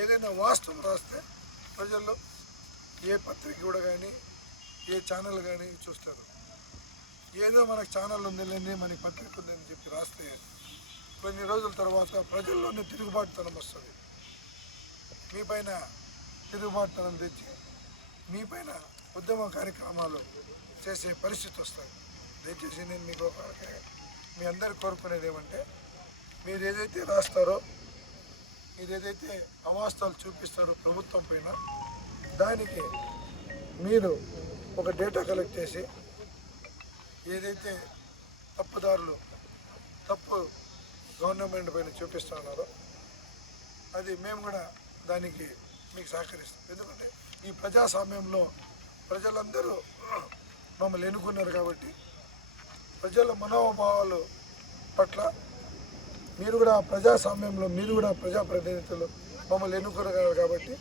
ఏదైనా వాస్తవం రాస్తే ప్రజల్లో ఏ పత్రిక కూడా కానీ ఏ ఛానల్ కానీ చూస్తారు. ఏదో మనకు ఛానల్ ఉందిలేండి మనకి పత్రిక ఉందని చెప్పి రాస్తే కొన్ని రోజుల తర్వాత ప్రజల్లోనే తిరుగుబాటుతనం వస్తుంది. మీపైన తిరుగుబాటుతనం తెచ్చి మీపైన ఉద్యమ కార్యక్రమాలు చేసే పరిస్థితి వస్తుంది. దయచేసి నేను మీకు మీ అందరు కోరుకునేది ఏమంటే మీరు ఏదైతే రాస్తారో మీరు ఏదైతే అవాస్తవాలు చూపిస్తారో ప్రభుత్వం పైన దానికి మీరు ఒక డేటా కలెక్ట్ చేసి ఏదైతే తప్పుదారులు తప్పు గవర్నమెంట్ పైన చూపిస్తున్నారో అది మేము కూడా దానికి మీకు సహకరిస్తాం. ఎందుకంటే ఈ ప్రజాస్వామ్యంలో ప్రజలందరూ మమ్మల్ని ఎన్నుకున్నారు కాబట్టి ప్రజల మనోభావాలు పట్ల మీరు కూడా ప్రజాస్వామ్యంలో మీరు కూడా ప్రజాప్రతినిధులు మమ్మల్ని ఎన్నుకున్నారు కాబట్టి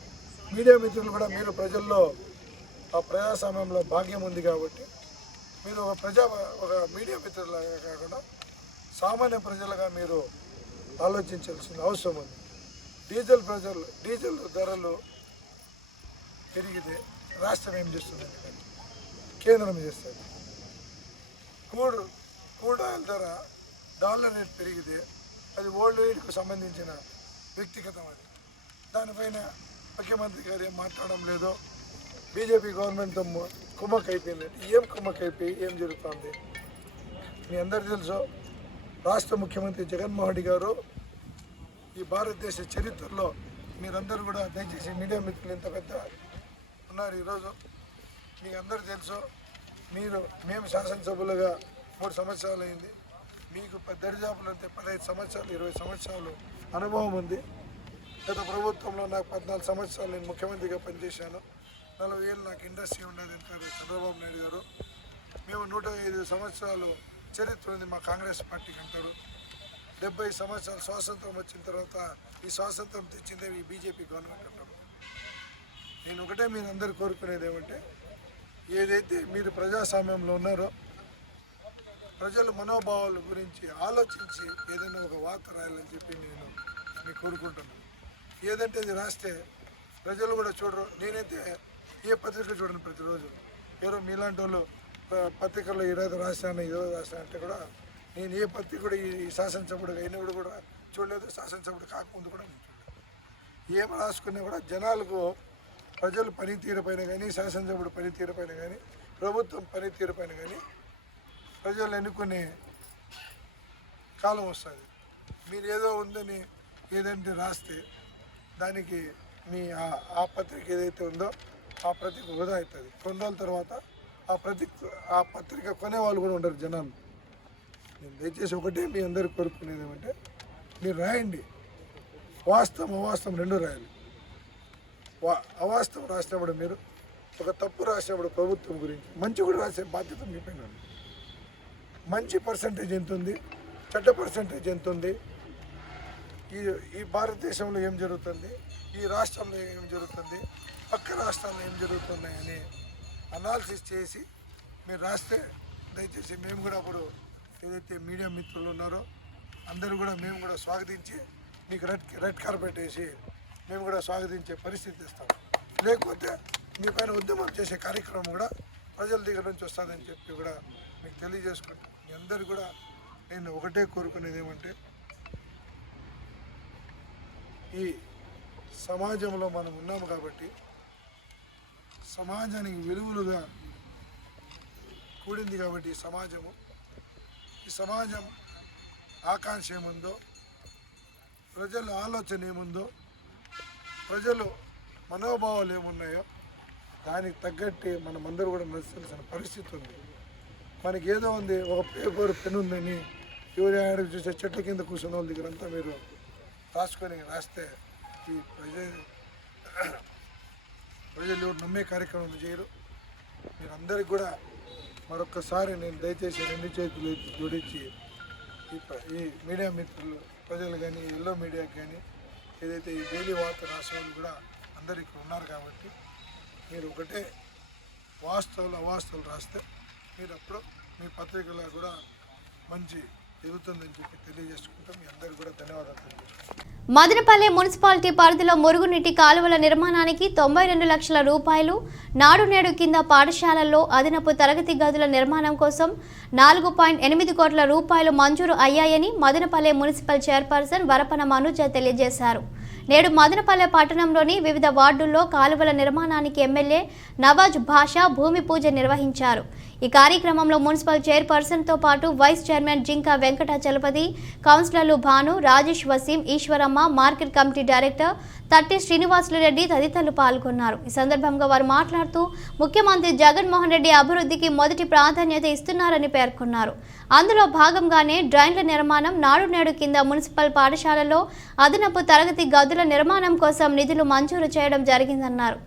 మీడియా మిత్రులు కూడా మీరు ప్రజల్లో ఆ ప్రజాస్వామ్యంలో భాగ్యం ఉంది కాబట్టి మీరు ఒక మీడియా మిత్రులాగా కాకుండా సామాన్య ప్రజలుగా మీరు ఆలోచించాల్సిన అవసరం ఉంది. డీజిల్ ధరలు పెరిగితే రాష్ట్రం ఏం చేస్తుంది? కేంద్రం చేస్తుంది. క్రూడ్ ఆయిల్ ధర డాలర్ రేట్ పెరిగితే అది వరల్డ్ వైడ్కు సంబంధించిన వ్యక్తిగతం. అది దానిపైన ముఖ్యమంత్రి గారు ఏం మాట్లాడడం లేదో. బీజేపీ గవర్నమెంట్తో కుమ్మక్ అయిపోయింది. ఏం కుమ్మక్ అయిపోయి ఏం జరుగుతుంది? మీ అందరికీ తెలుసు, రాష్ట్ర ముఖ్యమంత్రి జగన్మోహన్ రెడ్డి గారు ఈ భారతదేశ చరిత్రలో మీరందరూ కూడా దయచేసి మీడియా మిత్రులు ఇంత పెద్ద ఉన్నారు ఈరోజు. మీకు అందరూ తెలుసు, మేము శాసనసభ్యులుగా 3 సంవత్సరాలు అయింది. మీకు దరిదాపులు అంతే 15 సంవత్సరాలు 20 సంవత్సరాలు అనుభవం ఉంది. గత ప్రభుత్వంలో నాకు 14 సంవత్సరాలు నేను ముఖ్యమంత్రిగా పనిచేశాను. 40 ఏళ్ళు నాకు ఇండస్ట్రీ ఉండేది అంటారు చంద్రబాబు నాయుడు గారు. మేము 105 సంవత్సరాలు చరిత్ర ఉంది మా కాంగ్రెస్ పార్టీకి అంటారు. 70 సంవత్సరాలు స్వాతంత్రం వచ్చిన తర్వాత ఈ స్వాతంత్రం తెచ్చిందే ఈ బీజేపీ గవర్నమెంట్ అంటారు. నేను ఒకటే మీరు అందరూ కోరుకునేది ఏమంటే ఏదైతే మీరు ప్రజాస్వామ్యంలో ఉన్నారో ప్రజల మనోభావాల గురించి ఆలోచించి ఏదైనా ఒక వార్త రాయాలని చెప్పి నేను మీకు కోరుకుంటున్నాను. ఏదంటే అది రాస్తే ప్రజలు కూడా చూడరు. నేనైతే ఏ పత్రిక చూడను ప్రతిరోజు. ఎవరో మీలాంటి వాళ్ళు పత్రికల్లో ఈరోజు రాశాను అంటే కూడా నేను ఏ పత్రిక కూడా ఈ శాసనసభ్యుడు అయినప్పుడు కూడా చూడలేదు. శాసనసభ్యుడు కాకముందు కూడా నేను చూడలేదు. ఏం రాసుకున్నా కూడా జనాలకు ప్రజలు పనితీరు పైన కానీ శాసనసభ్యుడు పనితీరు పైన కానీ ప్రభుత్వం పనితీరు పైన కానీ ప్రజలు ఎన్నుకునే కాలం వస్తుంది. మీరు ఏదో ఉందని ఏదంటే రాస్తే దానికి మీ ఆ పత్రిక ఏదైతే ఉందో ఆ పత్రిక వృధా అవుతుంది. కొన్ని రోజుల తర్వాత ఆ పత్రిక కొనేవాళ్ళు కూడా ఉండరు జనాలు. నేను దయచేసి ఒకటే మీ అందరూ కోరుకునేది ఏమంటే మీరు రాయండి, వాస్తవం అవాస్తవం రెండు రాయాలి. అవాస్తవం రాసినప్పుడు మీరు ఒక తప్పు రాసినప్పుడు ప్రభుత్వం గురించి మంచి కూడా రాసే బాధ్యత మీ పైన ఉంది. మంచి పర్సంటేజ్ ఎంత ఉంది, చెడ్డ పర్సంటేజ్ ఎంత ఉంది, ఈ భారతదేశంలో ఏం జరుగుతుంది, ఈ రాష్ట్రంలో ఏం జరుగుతుంది, పక్క రాష్ట్రాల్లో ఏం జరుగుతున్నాయని అనాలిసిస్ చేసి మీరు రాస్తే దయచేసి మేము కూడా అప్పుడు ఏదైతే మీడియా మిత్రులు ఉన్నారో అందరూ కూడా మేము కూడా స్వాగతించి మీకు రెడ్ కార్పెట్ వేసి మేము కూడా స్వాగతించే పరిస్థితి ఇస్తాం. లేకపోతే మీ పైన ఉద్యమం చేసే కార్యక్రమం కూడా ప్రజల దగ్గర నుంచి వస్తుందని చెప్పి కూడా మీకు తెలియజేసుకుంటాం. మీ అందరూ కూడా నేను ఒకటే కోరుకునేది ఏమంటే ఈ సమాజంలో మనం ఉన్నాము కాబట్టి సమాజానికి విలువలుగా కూడింది కాబట్టి ఈ సమాజం ఆకాంక్ష ఏముందో, ప్రజల ఆలోచన ఏముందో, ప్రజలు మనోభావాలు ఏమున్నాయో దానికి తగ్గట్టు మనమందరూ కూడా నడుచాల్సిన పరిస్థితి ఉంది. మనకి ఏదో ఉంది, ఒక పేపర్ పెన్ ఉందని ఎవరు చూసే చెట్ల కింద కూర్చున్న వాళ్ళ దగ్గర అంతా మీరు రాస్తే ఈ ప్రజలు ఎవరు నమ్మే కార్యక్రమం చేయరు. మీరందరికీ కూడా మరొక్కసారి నేను దయచేసి 2 చేతులు జోడించి ఈ మీడియా మిత్రులు ప్రజలు కానీ ఎల్లో మీడియాకి కానీ ఏదైతే ఈ డైలీ వార్త రాసే వాళ్ళు కూడా అందరు ఇక్కడ ఉన్నారు కాబట్టి మీరు ఒకటే వాస్తవాలు అవాస్తవాలు రాస్తే మీరు అప్పుడు మీ పత్రికలో కూడా మంచి ఎదుగుతుందని చెప్పి తెలియజేసుకుంటాం. మీ అందరికీ కూడా ధన్యవాదాలు తెలియజేసుకుంటాం. మదనపల్లె మున్సిపాలిటీ పరిధిలో మురుగునీటి కాలువల నిర్మాణానికి 92 లక్షల రూపాయలు, నాడు నేడు కింద పాఠశాలల్లో అదనపు తరగతి గదుల నిర్మాణం కోసం 4.8 కోట్ల రూపాయలు మంజూరు అయ్యాయని మదనపల్లె మున్సిపల్ చైర్పర్సన్ వరపన మనుజ తెలియజేశారు. నేడు మదనపల్లె పట్టణంలోని వివిధ వార్డుల్లో కాలువల నిర్మాణానికి ఎమ్మెల్యే నవాజ్ భాషా భూమి పూజ నిర్వహించారు. ఈ కార్యక్రమంలో మున్సిపల్ చైర్పర్సన్తో పాటు వైస్ చైర్మన్ జింకా వెంకటాచలపతి, కౌన్సిలర్లు Bhanu, Rajesh, Waseem, Eswaramma, market committee director Thatti Srinivasulareddy తదితరులు పాల్గొన్నారు. ఈ సందర్భంగా వారు మాట్లాడుతూ ముఖ్యమంత్రి జగన్మోహన్ రెడ్డి అభివృద్ధికి మొదటి ప్రాధాన్యత ఇస్తున్నారని పేర్కొన్నారు. అందులో భాగంగానే డ్రైన్ల నిర్మాణం, నాడు నేడు కింద మున్సిపల్ పాఠశాలలో అదనపు తరగతి గదుల నిర్మాణం కోసం నిధులు మంజూరు చేయడం జరిగిందన్నారు.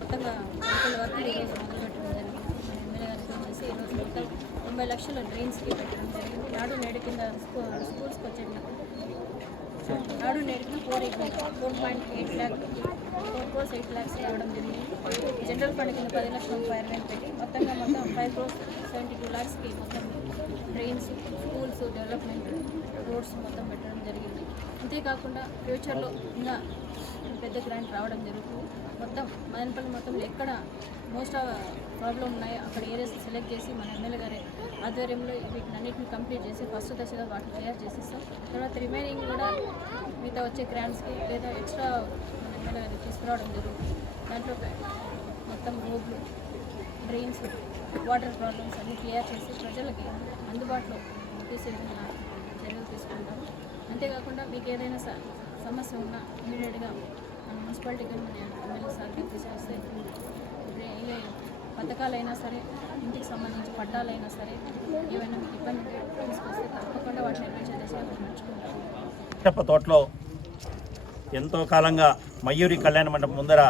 కొత్తగా వర్క్ ఈరోజు మొదలుపెట్టడం జరిగింది. ఎమ్మెల్యే గారికి వచ్చేసి ఈరోజు మొత్తం 90 లక్షల డ్రైన్స్కి పెట్టడం జరిగింది. నాడు నేడు కింద స్కూల్స్కి వచ్చేటప్పుడు నాడు నేడు కింద 4.8 ల్యాక్ 4.8 lakhs రావడం జరిగింది. జనరల్ ఫండ్ కింద 10,30,000 పెట్టి మొత్తం 5.72 lakhsకి మొత్తం డ్రైన్స్, స్కూల్స్ డెవలప్మెంట్, రోడ్స్ మొత్తం పెట్టడం జరిగింది. అంతేకాకుండా ఫ్యూచర్లో ఇంకా పెద్ద గ్రాంట్ రావడం జరుగుతుంది. మొత్తం మదనపల్లి మొత్తంలో ఎక్కడ మోస్ట్ ప్రాబ్లం ఉన్నాయో అక్కడ ఏరియాస్ సెలెక్ట్ చేసి మన ఎమ్మెల్యే గారి ఆధ్వర్యంలో వీటిని అన్నింటిని కంప్లీట్ చేసి ఫస్ట్ దశగా వాటిని తయారు చేసేస్తాం. తర్వాత రిమైనింగ్ కూడా మిగతా వచ్చే గ్రాంట్స్కి లేదా ఎక్స్ట్రా మన ఎమ్మెల్యే గారికి తీసుకురావడం జరుగుతుంది. దాంట్లో మొత్తం రోడ్లు, డ్రైన్స్, వాటర్ ప్రాబ్లమ్స్ అన్నీ క్లియర్ చేసి ప్రజలకి అందుబాటులో తీసే విధంగా చర్యలు తీసుకుంటాము. అంతేకాకుండా మీకు ఏదైనా సమస్య ఉన్నా ఇమీడియట్గా మన మున్సిపాలిటీకి మన ఎమ్మెల్యే సార్కి చేస్తే పథకాలైనా సరే, ఇంటికి సంబంధించి పట్టాలైనా సరే, ఏమైనా మీకు ఇబ్బంది తీసుకొస్తే తప్పకుండా వాటిని నిర్వహించే దిశగా నడుచుకుంటాం. తోటలో ఎంతో కాలంగా మయూరి కళ్యాణ మండపం ముందర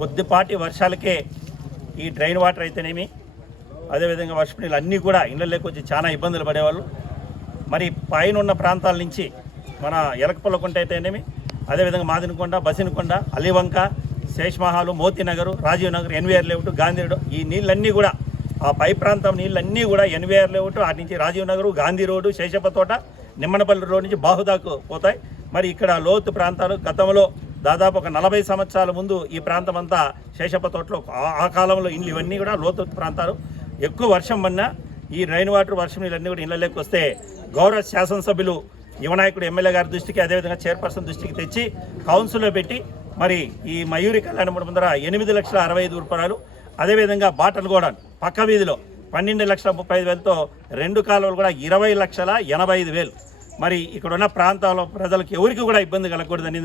కొద్దిపాటి వర్షాలకే ఈ డ్రైన్ వాటర్ అయితేనేమి, అదేవిధంగా వర్షపు నీళ్ళు అన్నీ కూడా ఇళ్ళలోకి వచ్చి చాలా ఇబ్బందులు పడేవాళ్ళు. మరి పైన ఉన్న ప్రాంతాల నుంచి మన ఎలకపల్లకుంట అయితేనేమి, అదేవిధంగా Madinakonda, Basinakonda, Alivanka, Seshamahalu, Motinagar, Rajiv Nagar, NVR layout, Gandhi road, ఈ నీళ్ళన్నీ కూడా ఆ పై ప్రాంతం నీళ్ళన్నీ కూడా ఎన్వీఆర్ లేఅవుట్, అటు నుంచి రాజీవ్ నగర్, గాంధీ రోడ్డు, శేషప్ప తోట, నిమ్మనపల్లి రోడ్ నుంచి బాహుదాకు పోతాయి. మరి ఇక్కడ లోతు ప్రాంతాలు గతంలో దాదాపు ఒక 40 సంవత్సరాల ముందు ఈ ప్రాంతం అంతా శేషప్ప తోటలో ఆ కాలంలో ఇల్లు ఇవన్నీ కూడా లోతు ప్రాంతాలు. ఎక్కువ వర్షం పడినా ఈ రైన్ వాటర్ వర్షం నీళ్ళన్నీ కూడా ఇళ్ళలోకి వస్తే గౌరవ శాసనసభ్యులు యువనాయకుడు ఎమ్మెల్యే గారి దృష్టికి, అదేవిధంగా చైర్పర్సన్ దృష్టికి తెచ్చి కౌన్సిల్లో పెట్టి మరి ఈ మయూరి కళ్యాణ మండపం ముందర 8,65,000 రూపాయలు, అదేవిధంగా బాటలు కూడా పక్క వీధిలో 12,35,000తో 2 కాలువలు కూడా 20,85,000. మరి ఇక్కడ ఉన్న ప్రాంతాల ప్రజలకు ఎవరికి కూడా ఇబ్బంది కలగకూడదని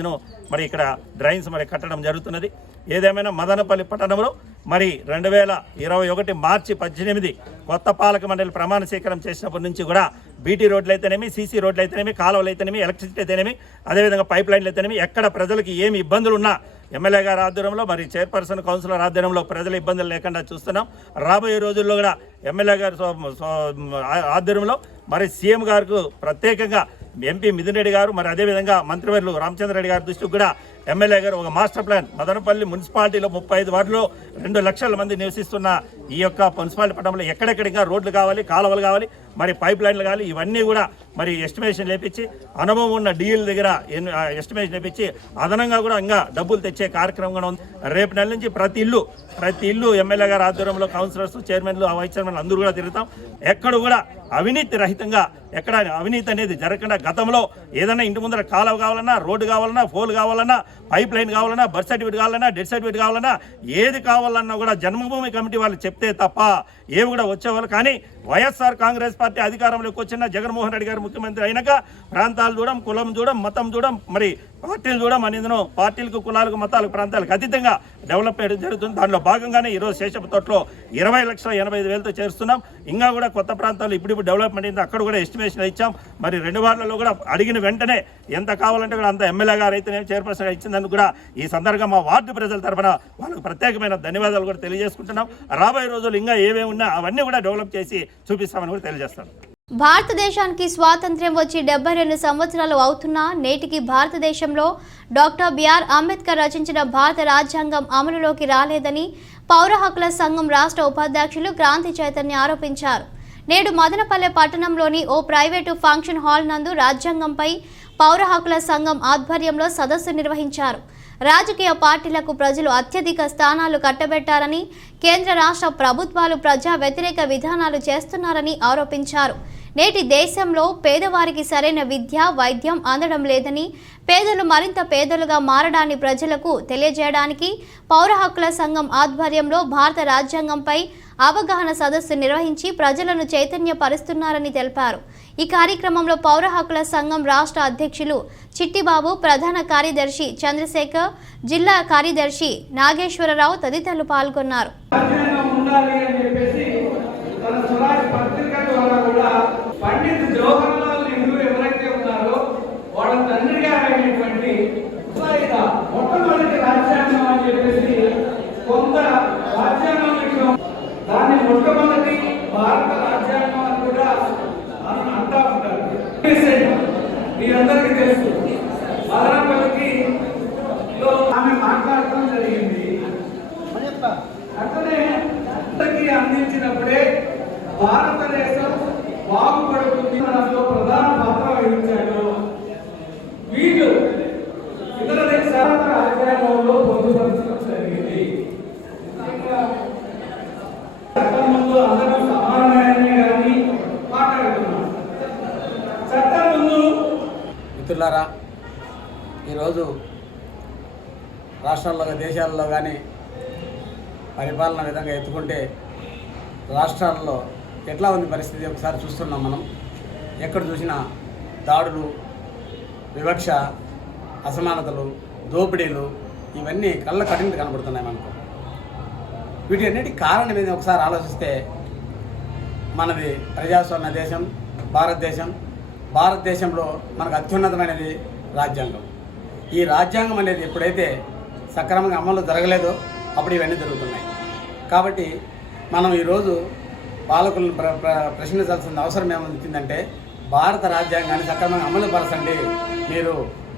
మరి ఇక్కడ డ్రైన్స్ మరి కట్టడం జరుగుతున్నది. ఏదేమైనా మదనపల్లి పట్టణంలో మరి 2021 మార్చి 18 కొత్త పాలక మండలి ప్రమాణ స్వీకారం చేసినప్పటి నుంచి కూడా బీటీ రోడ్లు అయితేనేమి, సీసీ రోడ్లు అయితేనేమి, కాలువలు అయితేనేమి, ఎలక్ట్రిసిటీ అయితేనేమి, అదేవిధంగా పైప్ లైన్లు అయితేనేమి, ఎక్కడ ప్రజలకు ఏమి ఇబ్బందులు ఉన్నా ఎమ్మెల్యే గారి ఆధ్వర్యంలో మరి చైర్పర్సన్ కౌన్సిలర్ ఆధ్వర్యంలో ప్రజల ఇబ్బందులు లేకుండా చూస్తున్నాం. రాబోయే రోజుల్లో కూడా ఎమ్మెల్యే గారి ఆధ్వర్యంలో మరి సీఎం గారికి ప్రత్యేకంగా ఎంపీ మిథున్ రెడ్డి గారు, మరి అదేవిధంగా మంత్రివర్యులు రామచంద్రరెడ్డి గారి దృష్టికి కూడా ఎమ్మెల్యే గారు ఒక మాస్టర్ ప్లాన్ మదనపల్లి మున్సిపాలిటీలో 35 వార్డులో 2 లక్షల మంది నివసిస్తున్న ఈ యొక్క మున్సిపాలిటీ పట్టణంలో ఎక్కడెక్కడిగా రోడ్లు కావాలి, కాలువలు కావాలి, మరి పైప్ లైన్లు కావాలి, ఇవన్నీ కూడా మరి ఎస్టిమేషన్ లేపించి అనుభవం ఉన్న డీఎల్ దగ్గర ఎస్టిమేషన్ లేపించి అదనంగా కూడా ఇంకా డబ్బులు తెచ్చే కార్యక్రమం కూడా ఉంది. రేపు నెల నుంచి ప్రతి ఇల్లు ఎమ్మెల్యే గారి ఆధ్వర్యంలో కౌన్సిలర్స్, చైర్మన్లు, వైస్ చైర్మన్లు అందరూ కూడా తిరుగుతాం. ఎక్కడ కూడా అవినీతి రహితంగా, ఎక్కడ అవినీతి అనేది జరగకుండా, గతంలో ఏదైనా ఇంటి ముందర కాలువ కావాలన్నా, రోడ్డు కావాలన్నా, పోల్ కావాలన్నా, పైప్ లైన్ కావాలన్నా, బర్త్ సర్టిఫికేట్ కావాలన్నా, డెత్ సర్టిఫికేట్ కావాలన్నా, ఏది కావాలన్నా కూడా జన్మభూమి కమిటీ వాళ్ళు చెప్తే తప్ప ఏవి కూడా వచ్చేవాళ్ళు. కానీ వైఎస్ఆర్ కాంగ్రెస్ పార్టీ అధికారంలోకి వచ్చిన జగన్మోహన్ రెడ్డి గారు ముఖ్యమంత్రి అయినాక ప్రాంతాలు చూడం, కులం చూడం, మతం చూడం, మరి పార్టీలు చూడం అనేది పార్టీలకు, కులాలకు, మతాలకు, ప్రాంతాలకు అతీతంగా డెవలప్మెంట్ జరుగుతుంది. దానిలో భాగంగానే ఈరోజు శేషప్ప తోటలో 20,85,000తో చేరుస్తున్నాం. ఇంకా కూడా కొత్త ప్రాంతాలు ఇప్పుడు డెవలప్మెంట్ అయింది, అక్కడ కూడా ఎస్టిమేషన్ ఇచ్చాం. మరి 2 వార్డులలో కూడా అడిగిన వెంటనే ఎంత కావాలంటే కూడా అంత ఎమ్మెల్యే గారు అయితే చైర్పర్సన్ ఇచ్చిందని కూడా ఈ సందర్భంగా మా వార్డు ప్రజల తరఫున వాళ్ళకు ప్రత్యేకమైన ధన్యవాదాలు కూడా తెలియజేసుకుంటున్నాం. రాబోయే రోజులు ఇంకా ఏమేమి ఉన్నా అవన్నీ కూడా డెవలప్ చేసి చూపిస్తామని కూడా తెలియజేస్తాను. భారతదేశానికి స్వాతంత్ర్యం వచ్చి 72 సంవత్సరాలు అవుతున్నా నేటికి భారతదేశంలో డాక్టర్ బిఆర్ అంబేద్కర్ రచించిన భారత రాజ్యాంగం అమలులోకి రాలేదని పౌర హక్కుల సంఘం రాష్ట్ర ఉపాధ్యక్షులు క్రాంతి చైతన్య ఆరోపించారు. నేడు మదనపల్లె పట్టణంలోని ఓ ప్రైవేటు ఫంక్షన్ హాల్ నందు రాజ్యాంగంపై పౌర హక్కుల సంఘం ఆధ్వర్యంలో సదస్సు నిర్వహించారు. రాజకీయ పార్టీలకు ప్రజలు అత్యధిక స్థానాలు కట్టబెట్టారని, కేంద్ర రాష్ట్ర ప్రభుత్వాలు ప్రజా వ్యతిరేక విధానాలు చేస్తున్నారని ఆరోపించారు. నేటి దేశంలో పేదవారికి సరైన విద్య, వైద్యం అందడం లేదని, పేదలు మరింత పేదలుగా మారడాన్ని ప్రజలకు తెలియజేయడానికి పౌర హక్కుల సంఘం ఆధ్వర్యంలో భారత రాజ్యాంగంపై అవగాహన సదస్సు నిర్వహించి ప్రజలను చైతన్యపరుస్తున్నారని తెలిపారు. ఈ కార్యక్రమంలో పౌర హక్కుల సంఘం రాష్ట్ర అధ్యక్షులు చిట్టిబాబు, ప్రధాన కార్యదర్శి చంద్రశేఖర్, జిల్లా కార్యదర్శి నాగేశ్వరరావు తదితరులు పాల్గొన్నారు. పండిత్ జవహర్లాల్ నెహ్రూ ఎవరైతే ఉన్నారో వాళ్ళ తండ్రి గారైనటువంటి మొట్టమొదటి రాజ్యాంగం అని చెప్పేసి కొంత రాజ్యాంగం దాన్ని మొట్టమొదటి భారత రాజ్యాంగం అని కూడా అంటా ఉంటారు. మీరందరికీ తెలుసు, మదనపల్లికి ఆమె మాట్లాడటం జరిగింది. అట్లనే అందించినప్పుడే భారతదేశం బాగుపడుతుంది. దానిలో ప్రధాన పాత్ర వహించాడు. వీళ్ళు ఇతర దేశాల రాజ్యాంగంలో పొందుపరచడం జరిగింది. చట్టం ముందు అందరూ సమానమే కానీ మాట్లాడుతున్నాం. చట్టం ముందు మిత్రులారా, ఈరోజు రాష్ట్రాల్లో, దేశాల్లో కానీ పరిపాలన విధంగా ఎత్తుకుంటే రాష్ట్రాల్లో ఎట్లా ఉంది పరిస్థితి ఒకసారి చూస్తున్నాం. మనం ఎక్కడ చూసినా దాడులు, వివక్ష, అసమానతలు, దోపిడీలు ఇవన్నీ కళ్ళ కఠినత కనబడుతున్నాయి మనకు. వీటన్నిటి కారణం ఏది ఒకసారి ఆలోచిస్తే మనది ప్రజాస్వామ్య దేశం భారతదేశంలో మనకు అత్యున్నతమైనది రాజ్యాంగం. ఈ రాజ్యాంగం అనేది ఎప్పుడైతే సక్రమంగా అమలు జరగలేదో అప్పుడు ఇవన్నీ జరుగుతున్నాయి. కాబట్టి మనం ఈరోజు పాలకులను ప్రశ్నించాల్సిన అవసరం ఏమవుతుందంటే భారత రాజ్యాంగాన్ని సక్రమంగా అమలు పరచండి, మీరు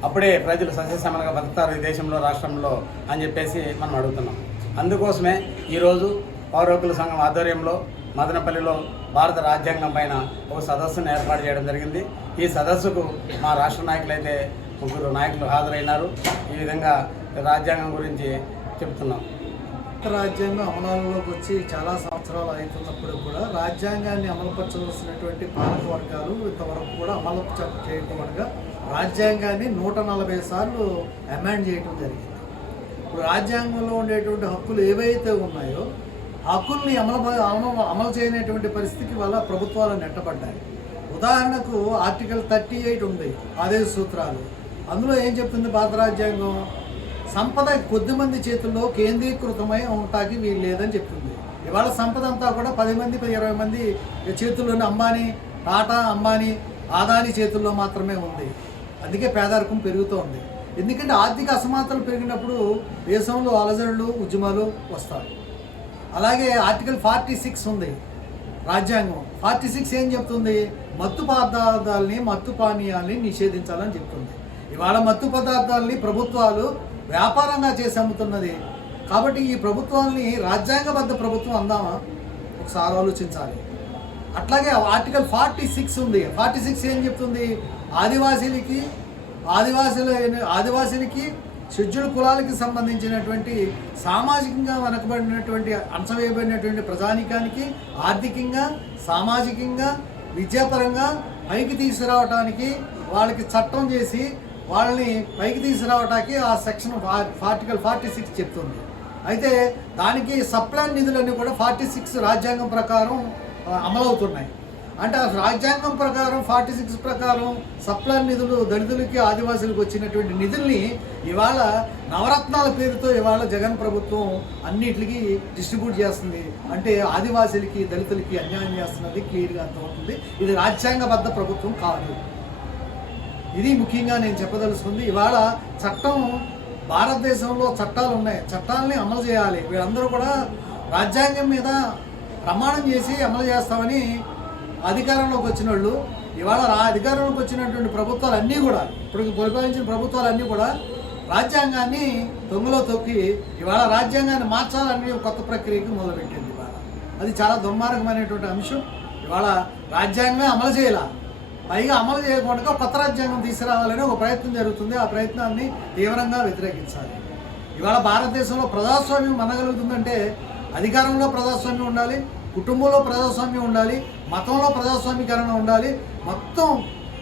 అప్పుడే ప్రజలు సస్యశ్యామలంగా బతుకుతారు ఈ దేశంలో రాష్ట్రంలో అని చెప్పేసి మనం అడుగుతున్నాం. అందుకోసమే ఈరోజు పౌర హక్కుల సంఘం ఆధ్వర్యంలో మదనపల్లిలో భారత రాజ్యాంగం పైన ఒక సదస్సును ఏర్పాటు చేయడం జరిగింది. ఈ సదస్సుకు మా రాష్ట్ర నాయకులైతే 3 నాయకులు హాజరైనారు. ఈ విధంగా రాజ్యాంగం గురించి చెప్తున్నాం. రాజ్యాంగం అమలులోకి వచ్చి చాలా సంవత్సరాలు అవుతున్నప్పుడు కూడా రాజ్యాంగాన్ని అమలుపరచవలసినటువంటి పాలక వర్గాలు ఇంతవరకు కూడా అమలు చేయకుండా రాజ్యాంగాన్ని 140 సార్లు అమెండ్ చేయడం జరిగింది. ఇప్పుడు రాజ్యాంగంలో ఉండేటువంటి హక్కులు ఏవైతే ఉన్నాయో హక్కుల్ని అమలు చేయనటువంటి పరిస్థితికి వల్ల ప్రభుత్వాలు నెట్టబడ్డాయి. ఉదాహరణకు ఆర్టికల్ 38 ఉంది, ఆదేశ సూత్రాలు. అందులో ఏం చెప్తుంది భారత రాజ్యాంగం? సంపద కొద్దిమంది చేతుల్లో కేంద్రీకృతమై ఉండటానికి వీలు లేదని చెప్తుంది. ఇవాళ సంపద అంతా కూడా 10 మంది 20 మంది చేతుల్లోనే అంబానీ, టాటా, అంబానీ, ఆదాని చేతుల్లో మాత్రమే ఉంది. అందుకే పేదరికం పెరుగుతూ ఉంది. ఎందుకంటే ఆర్థిక అసమానతలు పెరిగినప్పుడు దేశంలో అలజడులు, ఉద్యమాలు వస్తాయి. అలాగే ఆర్టికల్ 46 ఉంది రాజ్యాంగం. 46 ఏం చెప్తుంది? మత్తు పదార్థాలని, మత్తు పానీయాల్ని నిషేధించాలని చెప్తుంది. ఇవాళ మత్తు పదార్థాలని ప్రభుత్వాలు వ్యాపారంగా చేసి అమ్ముతున్నది. కాబట్టి ఈ ప్రభుత్వాన్ని రాజ్యాంగబద్ధ ప్రభుత్వం అందామా? ఒకసారి ఆలోచించాలి. అట్లాగే ఆర్టికల్ 46 ఉంది. 46 ఏం చెప్తుంది? ఆదివాసీలకి షెడ్యూల్ కులాలకి సంబంధించినటువంటి సామాజికంగా వెనకబడినటువంటి అణచవేయబడినటువంటి ప్రజానికానికి ఆర్థికంగా, సామాజికంగా, విద్యాపరంగా పైకి తీసుకురావటానికి వాళ్ళకి చట్టం చేసి వాళ్ళని పైకి తీసుకురావటానికి ఆ సెక్షన్ ఆర్టికల్ 46 చెప్తుంది. అయితే దానికి సప్లాన్ నిధులన్నీ కూడా 46 రాజ్యాంగం ప్రకారం అమలవుతున్నాయి. అంటే ఆ రాజ్యాంగం ప్రకారం 46 ప్రకారం సప్లాన్ నిధులు దళితులకి, ఆదివాసులకు వచ్చినటువంటి నిధుల్ని ఇవాళ నవరత్నాల పేరుతో ఇవాళ జగన్ ప్రభుత్వం అన్నిటికీ డిస్ట్రిబ్యూట్ చేస్తుంది. అంటే ఆదివాసులకి, దళితులకి అన్యాయం చేస్తున్నది క్లియర్గా అర్థమవుతుంది. ఇది రాజ్యాంగబద్ధ ప్రభుత్వం కాదు. ఇది ముఖ్యంగా నేను చెప్పదలుచుకుంది. ఇవాళ చట్టం, భారతదేశంలో చట్టాలు ఉన్నాయి, చట్టాలని అమలు చేయాలి. వీళ్ళందరూ కూడా రాజ్యాంగం మీద ప్రమాణం చేసి అమలు చేస్తామని అధికారంలోకి వచ్చిన వాళ్ళు ఇవాళ అధికారంలోకి వచ్చినటువంటి ప్రభుత్వాలు అన్నీ కూడా, ఇప్పుడు పరిపాలించిన ప్రభుత్వాలన్నీ కూడా రాజ్యాంగాన్ని తొంగలో తొక్కి ఇవాళ రాజ్యాంగాన్ని మార్చాలని కొత్త ప్రక్రియకి మొదలుపెట్టింది. ఇవాళ అది చాలా దుర్మార్గమైనటువంటి అంశం. ఇవాళ రాజ్యాంగమే అమలు చేయాల, పైగా అమలు చేయకుండా కొత్త రాజ్యాంగం తీసుకురావాలని ఒక ప్రయత్నం జరుగుతుంది. ఆ ప్రయత్నాన్ని తీవ్రంగా వ్యతిరేకించాలి. ఇవాళ భారతదేశంలో ప్రజాస్వామ్యం మనగలుగుతుందంటే అధికారంలో ప్రజాస్వామ్యం ఉండాలి, కుటుంబంలో ప్రజాస్వామ్యం ఉండాలి, మతంలో ప్రజాస్వామీకరణ ఉండాలి. మొత్తం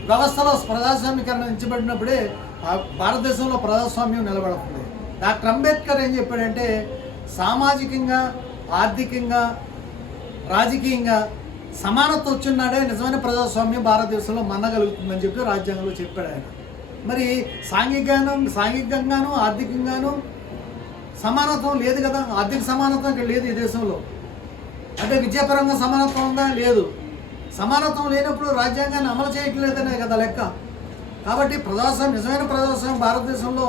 వ్యవస్థలో ప్రజాస్వామీకరణ ఎంచబడినప్పుడే భారతదేశంలో ప్రజాస్వామ్యం నిలబడుతుంది. డాక్టర్ అంబేద్కర్ ఏం చెప్పాడంటే సామాజికంగా, ఆర్థికంగా, రాజకీయంగా సమానత్వం వచ్చినాడే నిజమైన ప్రజాస్వామ్యం భారతదేశంలో మన్నగలుగుతుందని చెప్పి రాజ్యాంగంలో చెప్పాడు ఆయన. మరి సాంఘికంగాను ఆర్థికంగాను సమానత్వం లేదు కదా. ఆర్థిక సమానత్వం ఇక్కడ లేదు ఈ దేశంలో. అంటే విద్యాపరంగా సమానత్వం ఉందా? లేదు. సమానత్వం లేనప్పుడు రాజ్యాంగాన్ని అమలు చేయట్లేదనే కదా లెక్క. కాబట్టి ప్రజాస్వామ్యం, నిజమైన ప్రజాస్వామ్యం భారతదేశంలో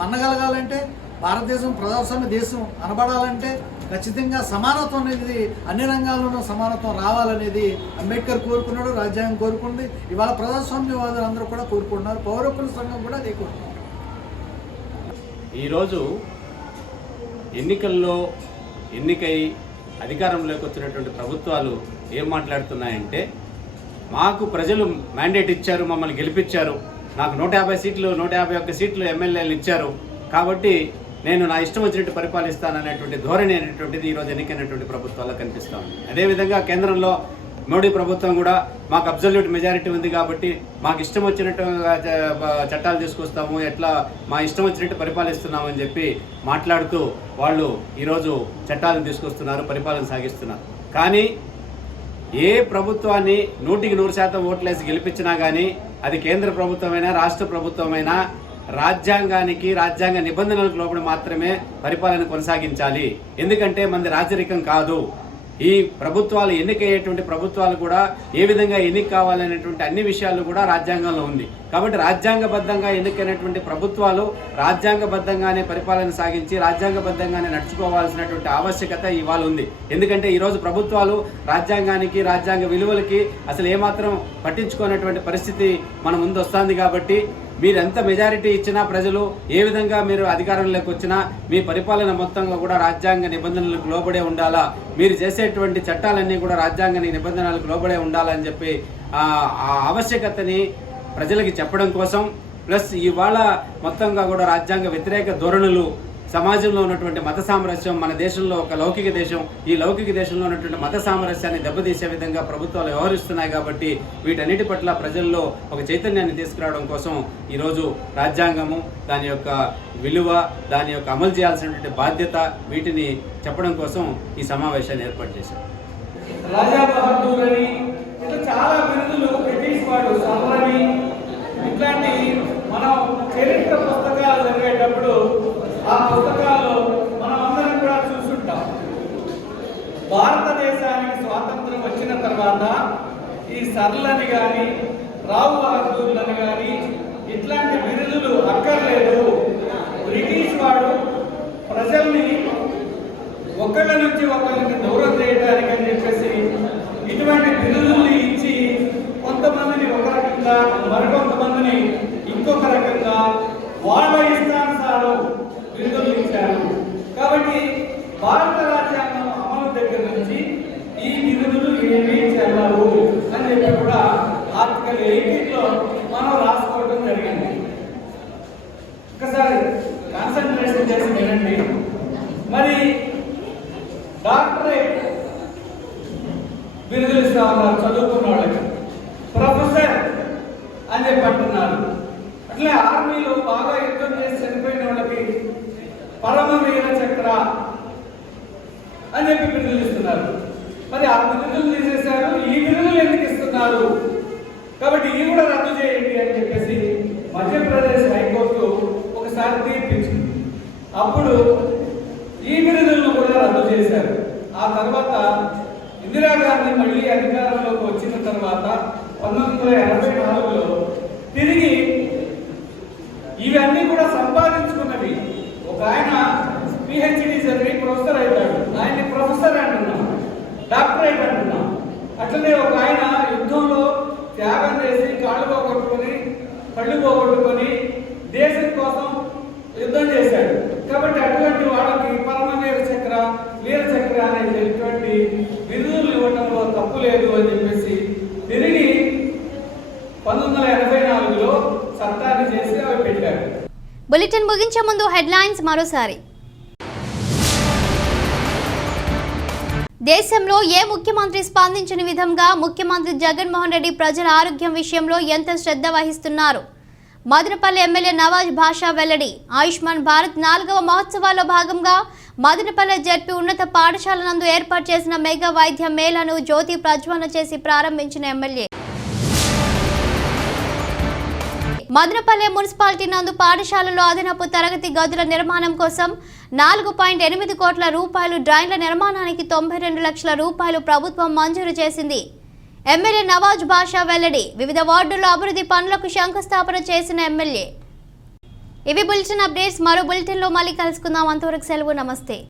మన్నగలగాలంటే, భారతదేశం ప్రజాస్వామ్య దేశం అనబడాలంటే ఖచ్చితంగా సమానత్వం అనేది అన్ని రంగాల్లోనూ సమానత్వం రావాలనేది అంబేద్కర్ కోరుకున్నాడు, రాజ్యాంగం కోరుకుంది. ఇవాళ ప్రజాస్వామ్యవాదులు అందరూ కూడా కోరుకుంటున్నారు, పౌర హక్కుల సంఘం కూడా అదే కోరుకుంటున్నారు. ఈరోజు ఎన్నికై అధికారంలోకి వచ్చినటువంటి ప్రభుత్వాలు ఏం మాట్లాడుతున్నాయంటే, మాకు ప్రజలు మ్యాండేట్ ఇచ్చారు, మమ్మల్ని గెలిపించారు, నాకు 150 సీట్లు 151 సీట్లు ఎమ్మెల్యేలు ఇచ్చారు, కాబట్టి నేను నా ఇష్టం వచ్చినట్టు పరిపాలిస్తాననేటువంటి ధోరణి అనేటువంటిది ఈరోజు ఎన్నికైనటువంటి ప్రభుత్వాల్లో కనిపిస్తూ ఉంది. అదేవిధంగా కేంద్రంలో మోడీ ప్రభుత్వం కూడా మాకు అబ్జల్యూట్ మెజారిటీ ఉంది కాబట్టి మాకు ఇష్టం వచ్చినట్టుగా చట్టాలు తీసుకొస్తాము, ఎట్లా మా ఇష్టం వచ్చినట్టు పరిపాలిస్తున్నాము అని చెప్పి మాట్లాడుతూ వాళ్ళు ఈరోజు చట్టాలను తీసుకొస్తున్నారు, పరిపాలన సాగిస్తున్నారు. కానీ ఏ ప్రభుత్వాన్ని 100% ఓట్లేసి గెలిపించినా కానీ అది కేంద్ర ప్రభుత్వమైనా రాష్ట్ర ప్రభుత్వమైనా రాజ్యాంగానికి రాజ్యాంగ నిబంధనలకు లోబడి మాత్రమే పరిపాలన కొనసాగించాలి. ఎందుకంటే మనది రాజరికం కాదు. ఈ ప్రభుత్వాలు ఎన్నికయ్యేటువంటి ప్రభుత్వాలు కూడా ఏ విధంగా ఎన్నిక కావాలనేటువంటి అన్ని విషయాలు కూడా రాజ్యాంగంలో ఉంది. కాబట్టి రాజ్యాంగబద్ధంగా ఎన్నికైనటువంటి ప్రభుత్వాలు రాజ్యాంగబద్ధంగానే పరిపాలన సాగించి రాజ్యాంగబద్ధంగానే నడుచుకోవాల్సినటువంటి ఆవశ్యకత ఇవాళ ఉంది. ఎందుకంటే ఈరోజు ప్రభుత్వాలు రాజ్యాంగానికి రాజ్యాంగ విలువలకి అసలు ఏమాత్రం పట్టించుకోనటువంటి పరిస్థితి మన ముందు వస్తుంది. కాబట్టి మీరు ఎంత మెజారిటీ ఇచ్చినా ప్రజలు ఏ విధంగా మీరు అధికారంలోకి వచ్చినా మీ పరిపాలన మొత్తంగా కూడా రాజ్యాంగ నిబంధనలకు లోబడే ఉండాలా, మీరు చేసేటువంటి చట్టాలన్నీ కూడా రాజ్యాంగ నిబంధనలకు లోబడే ఉండాలని చెప్పి ఆ ఆవశ్యకతని ప్రజలకి చెప్పడం కోసం, ప్లస్ ఇవాళ మొత్తంగా కూడా రాజ్యాంగ వ్యతిరేక ధోరణులు సమాజంలో ఉన్నటువంటి మత సామరస్యం, మన దేశంలో ఒక లౌకిక దేశం, ఈ లౌకిక దేశంలో ఉన్నటువంటి మత సామరస్యాన్ని దెబ్బతీసే విధంగా ప్రభుత్వాలు వ్యవహరిస్తున్నాయి. కాబట్టి వీటన్నిటి పట్ల ప్రజల్లో ఒక చైతన్యాన్ని తీసుకురావడం కోసం ఈరోజు రాజ్యాంగము, దాని యొక్క విలువ, దాని యొక్క అమలు చేయాల్సినటువంటి బాధ్యత, వీటిని చెప్పడం కోసం ఈ సమావేశాన్ని ఏర్పాటు చేశాం. రాజా బహదూర్ అని ఇట్లా చాలా బిరుదులు బ్రిటిష్ వాడు సర్రని ఇట్లాంటి మనం చరిత్ర పుస్తకాలు చదివేటప్పుడు ఆ పుస్తకాల్లో మనం అందరం కూడా చూసుంటాం. భారతదేశానికి స్వాతంత్రం వచ్చిన తర్వాత ఈ సర్లని కానీ రావు బహదూర్లని కానీ ఇట్లాంటి బిరుదులు అక్కర్లేదు. బ్రిటిష్ వాడు ప్రజల్ని ఒకళ్ళ నుంచి ఒకరికి దూరం చేయడానికి అని చెప్పేసి ఇటువంటి బిరుదుల్ని ఇచ్చి కొంతమందిని ఒక రకంగా మరికొంతమందిని ఇంకొక రకంగా వాళ్ళ ఇష్టానుసారం బిరుదులు ఇచ్చారు. కాబట్టి భారత రాజ్యాంగం అమలు దగ్గర నుంచి ఈ బిరుదులు ఏమీ చెల్లవు అని చెప్పి కూడా ఆర్టికల్ 18లో మనం రాసుకోవడం జరిగింది. ఒకసారి కాన్సన్ట్రేషన్ చేసి వినండి. మరి డాక్టరేట్ బిరుదులు ఇస్తా ఉన్నారు చదువుకున్న వాళ్ళకి, ప్రొఫెసర్ అని చెప్పి అంటున్నారు. అట్లే ఆర్మీలో బాగా యుద్ధం చేసి చనిపోయిన వాళ్ళకి పరమవీర చక్ర అని చెప్పి బిరుదులు ఇస్తున్నారు. మరి ఆ బిరుదులు తీసేశారు, ఈ బిరుదులు ఎందుకు ఇస్తున్నారు? కాబట్టి ఇవి కూడా రద్దు చేయండి అని చెప్పేసి మధ్యప్రదేశ్ హైకోర్టు ఒకసారి తీర్పించింది. అప్పుడు ఈ బిరుదులను కూడా రద్దు చేశారు. ఆ తర్వాత ఇందిరాగాంధీ మళ్ళీ అధికారంలోకి వచ్చిన తర్వాత 1984లో తిరిగి ఇవన్నీ కూడా సంపాదించుకున్నవి. ఒక ఆయన పిహెచ్డి చదివి ప్రొఫెసర్ అవుతాడు, ఆయన్ని ప్రొఫెసర్ అంటున్నాం, డాక్టరేట్ అంటున్నాం. అట్లనే ఒక ఆయన యుద్ధంలో త్యాగం చేసి కాళ్ళు పోగొట్టుకొని కళ్ళు పోగొట్టుకొని దేశం కోసం యుద్ధం చేశాడు. కాబట్టి అటువంటి వాళ్ళకి పరమవీర చక్ర, వీర చక్ర అనేటువంటి బిరుదులు ఇవ్వడంలో తప్పు లేదు అని చెప్పేసి తిరిగి 1984లో చట్టాన్ని చేసి అవి పెట్టారు. బులెటిన్ ముగించే ముందు హెడ్లైన్స్ మరోసారి. దేశంలో ఏ ముఖ్యమంత్రి స్పందించిన విధంగా ముఖ్యమంత్రి జగన్మోహన్ రెడ్డి ప్రజల ఆరోగ్యం విషయంలో ఎంత శ్రద్ధ వహిస్తున్నారు? మదనపల్లి ఎమ్మెల్యే నవాజ్ భాషా వెల్లడి. ఆయుష్మాన్ భారత్ 4వ మహోత్సవాల్లో భాగంగా మదనపల్లి జడ్పీ ఉన్నత పాఠశాల నందు ఏర్పాటు చేసిన మెగా వైద్య మేళాను జ్యోతి ప్రజ్వలన చేసి ప్రారంభించిన ఎమ్మెల్యే. మదనపల్లి మున్సిపాలిటీ నందు పాఠశాలలో అదనపు తరగతి గదుల నిర్మాణం కోసం 4.8 కోట్ల రూపాయలు, డ్రైన్ల నిర్మాణానికి 92 లక్షల రూపాయలు ప్రభుత్వం మంజూరు చేసింది. ఎమ్మెల్యే నవాజ్ భాషా వెల్లడి. వివిధ వార్డుల్లో అభివృద్ధి పనులకు శంకుస్థాపన చేసిన ఎమ్మెల్యే. ఇవి బులెటిన్ అప్డేట్స్. మరో బులెటిన్లో మళ్ళీ కలుసుకుందాం. అంతవరకు సెలవు. నమస్తే.